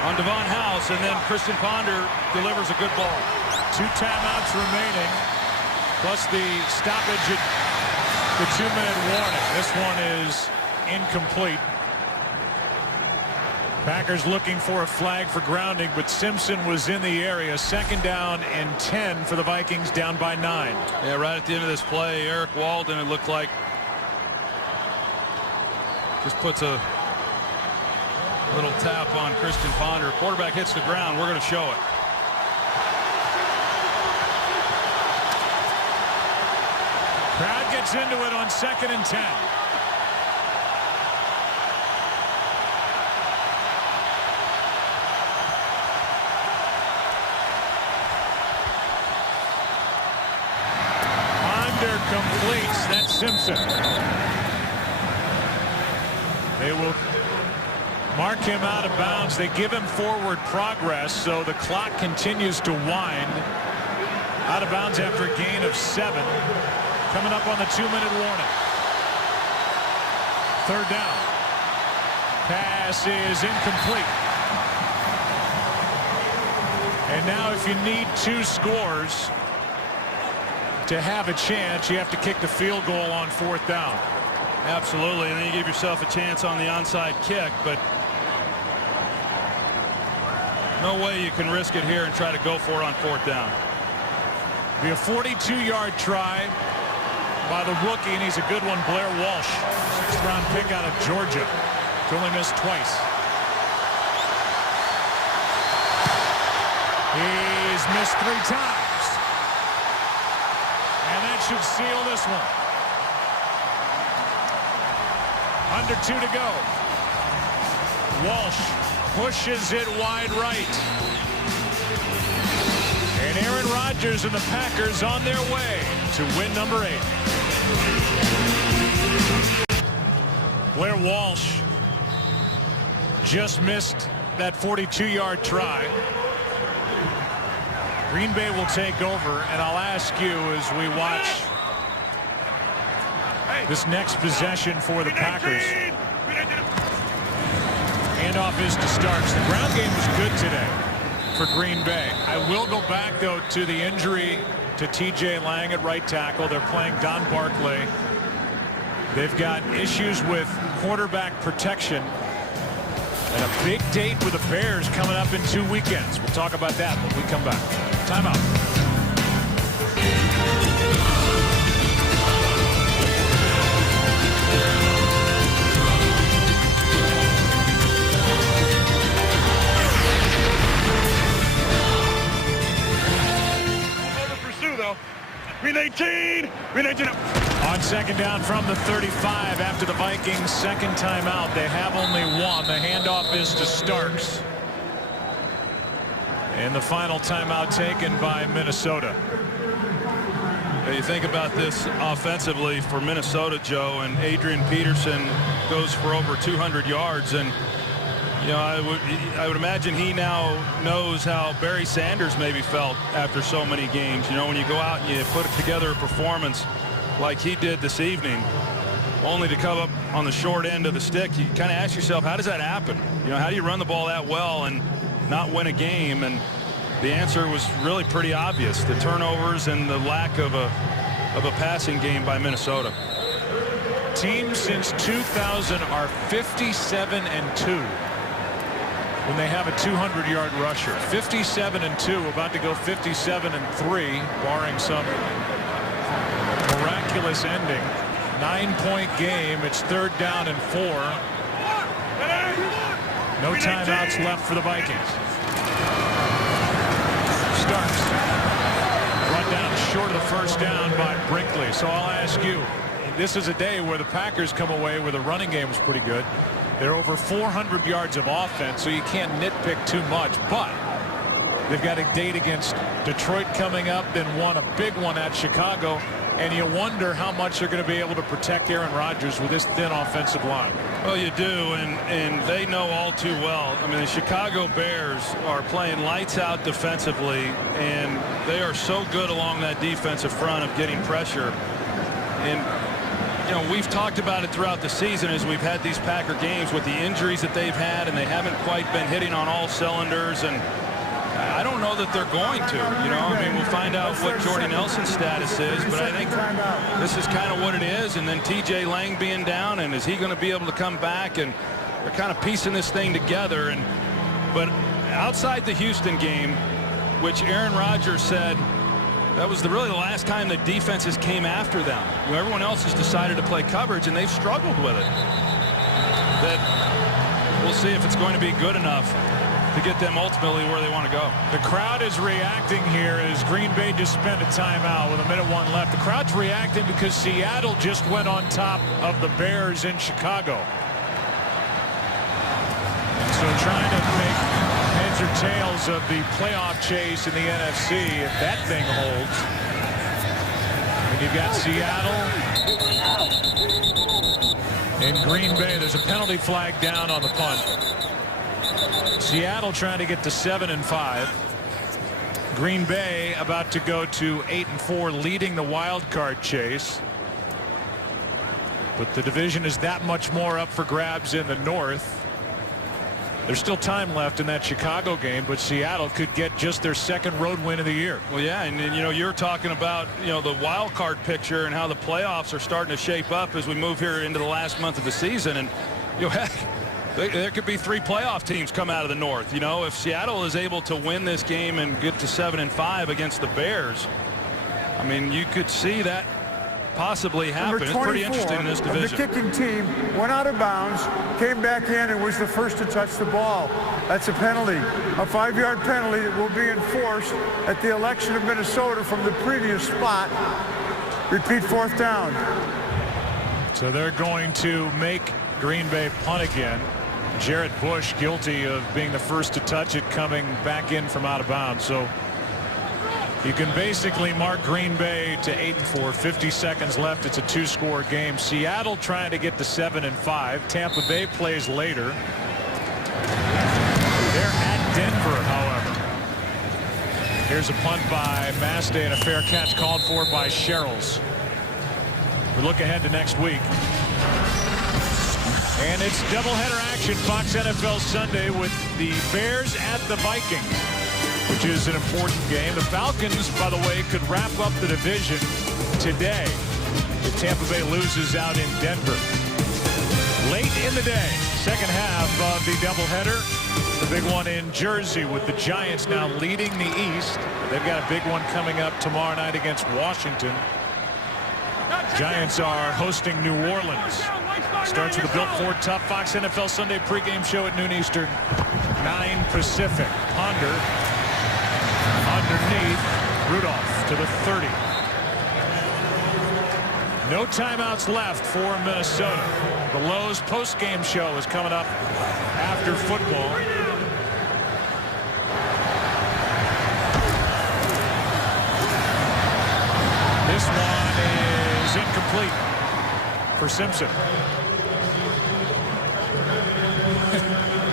on Devon House, and then Christian Ponder delivers a good ball. 2 timeouts remaining, plus the stoppage at the 2-minute warning. This one is incomplete. Packers looking for a flag for grounding, but Simpson was in the area. Second down and 10 for the Vikings, down by 9. Yeah, right at the end of this play, Eric Walden, it looked like, just puts a little tap on Christian Ponder. Quarterback hits the ground. We're going to show it. Crowd gets into it on second and 10. Ponder completes. That's Simpson. They will mark him out of bounds. They give him forward progress, so the clock continues to wind. Out of bounds after a gain of 7. Coming up on the 2-minute warning. Third down. Pass is incomplete. And now if you need 2 scores to have a chance, you have to kick the field goal on 4th down. Absolutely, and then you give yourself a chance on the onside kick, but no way you can risk it here and try to go for it on 4th down. Be a 42-yard try by the rookie, and he's a good one, Blair Walsh. 6th-round pick out of Georgia. Only missed twice. He's missed 3 times. And that should seal this one. Under 2 to go. Walsh pushes it wide right. And Aaron Rodgers and the Packers on their way to win number 8. Blair Walsh just missed that 42-yard try. Green Bay will take over, and I'll ask you as we watch this next possession for the Packers. Handoff is to Starks. The ground game was good today for Green Bay. I will go back, though, to the injury to T.J. Lang at right tackle. They're playing Don Barclay. They've got issues with quarterback protection. And a big date with the Bears coming up in 2 weekends. We'll talk about that when we come back. Timeout. We need 18. We need 18. On second down from the 35 after the Vikings' second timeout. They have only one. The handoff is to Starks. And the final timeout taken by Minnesota. You think about this offensively for Minnesota, Joe, and Adrian Peterson goes for over 200 yards, and you know, I would imagine he now knows how Barry Sanders maybe felt after so many games. You know, when you go out and you put together a performance like he did this evening, only to come up on the short end of the stick, you kind of ask yourself, how does that happen? You know, how do you run the ball that well and not win a game? And the answer was really pretty obvious: the turnovers and the lack of a passing game by Minnesota. Teams since 2000 are 57-2 when they have a 200-yard rusher. 57-2, about to go 57-3, barring some miraculous ending. 9-point game. It's 3rd down and 4. No timeouts left for the Vikings. Starks run down short of the first down by Brinkley. So I'll ask you, this is a day where the Packers come away where the running game was pretty good. They're over 400 yards of offense, so you can't nitpick too much, but they've got a date against Detroit coming up, then a big one at Chicago, and you wonder how much they're going to be able to protect Aaron Rodgers with this thin offensive line. Well, you do, and they know all too well. I mean, the Chicago Bears are playing lights out defensively, and they are so good along that defensive front of getting pressure. And you know, we've talked about it throughout the season as we've had these Packer games with the injuries that they've had, and they haven't quite been hitting on all cylinders. And I don't know that they're going to. You know, I mean, we'll find out what Jordy Nelson's status is, but I think this is kind of what it is. And then T.J. Lang being down, and is he going to be able to come back? And they're kind of piecing this thing together. But outside the Houston game, which Aaron Rodgers said that was really the last time the defenses came after them. You know, everyone else has decided to play coverage, and they've struggled with it. That we'll see if it's going to be good enough to get them ultimately where they want to go. The crowd is reacting here as Green Bay just spent a timeout with 1:01 left. The crowd's reacting because Seattle just went on top of the Bears in Chicago. So trying to make heads or tails of the playoff chase in the NFC, if that thing holds. And you've got Seattle and Green Bay. There's a penalty flag down on the punt. Seattle trying to get to 7-5. Green Bay about to go to 8-4, leading the wild card chase. But the division is that much more up for grabs in the North. There's still time left in that Chicago game, but Seattle could get just their second road win of the year. Well, yeah, and you know, you're talking about, you know, the wild card picture and how the playoffs are starting to shape up as we move here into the last month of the season. And you know, heck, there could be 3 playoff teams come out of the North. You know, if Seattle is able to win this game and get to 7-5 against the Bears, I mean, you could see that possibly happen. It's pretty interesting in this division. The kicking team went out of bounds, came back in, and was the first to touch the ball. That's a penalty, a 5-yard penalty that will be enforced at the election of Minnesota from the previous spot. Repeat 4th down. So they're going to make Green Bay punt again. Jared Bush guilty of being the first to touch it, coming back in from out of bounds. So you can basically mark Green Bay to 8-4. 50 seconds left. It's a 2-score game. Seattle trying to get to 7-5. Tampa Bay plays later. They're at Denver, however. Here's a punt by Maste and a fair catch called for by Sherrills. We look ahead to next week. And it's doubleheader action, Fox NFL Sunday, with the Bears at the Vikings, which is an important game. The Falcons, by the way, could wrap up the division today if Tampa Bay loses out in Denver. Late in the day, second half of the doubleheader. The big one in Jersey with the Giants now leading the East. They've got a big one coming up tomorrow night against Washington. Giants are hosting New Orleans. Starts with a Built Ford Tough Fox NFL Sunday pregame show at noon Eastern, 9 Pacific. Ponder underneath. Rudolph to the 30. No timeouts left for Minnesota. The Lowe's post-game show is coming up after football. This one is incomplete for Simpson.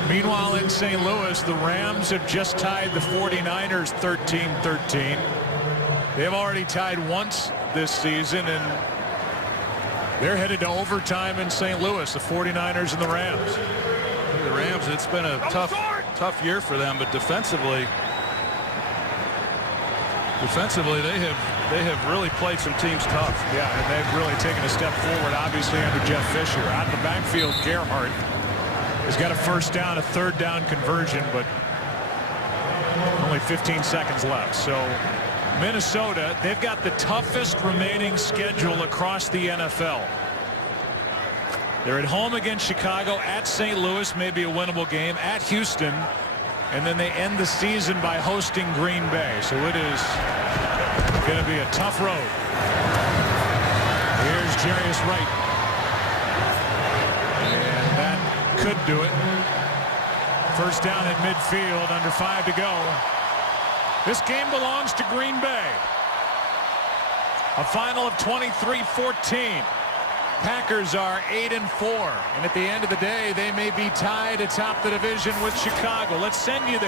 Meanwhile, in St. Louis, the Rams have just tied the 49ers 13-13. They've already tied once this season, and they're headed to overtime in St. Louis, the 49ers and the Rams. The Rams, it's been a tough year for them, but defensively they have really played some teams tough. Yeah, and they've really taken a step forward, obviously, under Jeff Fisher. Out of the backfield, Gerhardt has got a first down, a third down conversion, but only 15 seconds left. So Minnesota, they've got the toughest remaining schedule across the NFL. They're at home against Chicago, at St. Louis, maybe a winnable game, at Houston, and then they end the season by hosting Green Bay. So it is going to be a tough road. Here's Jarius Wright. And that could do it. First down at midfield, under 5 to go. This game belongs to Green Bay. A final of 23-14. Packers are 8-4. And at the end of the day, they may be tied atop the division with Chicago. Let's send you there.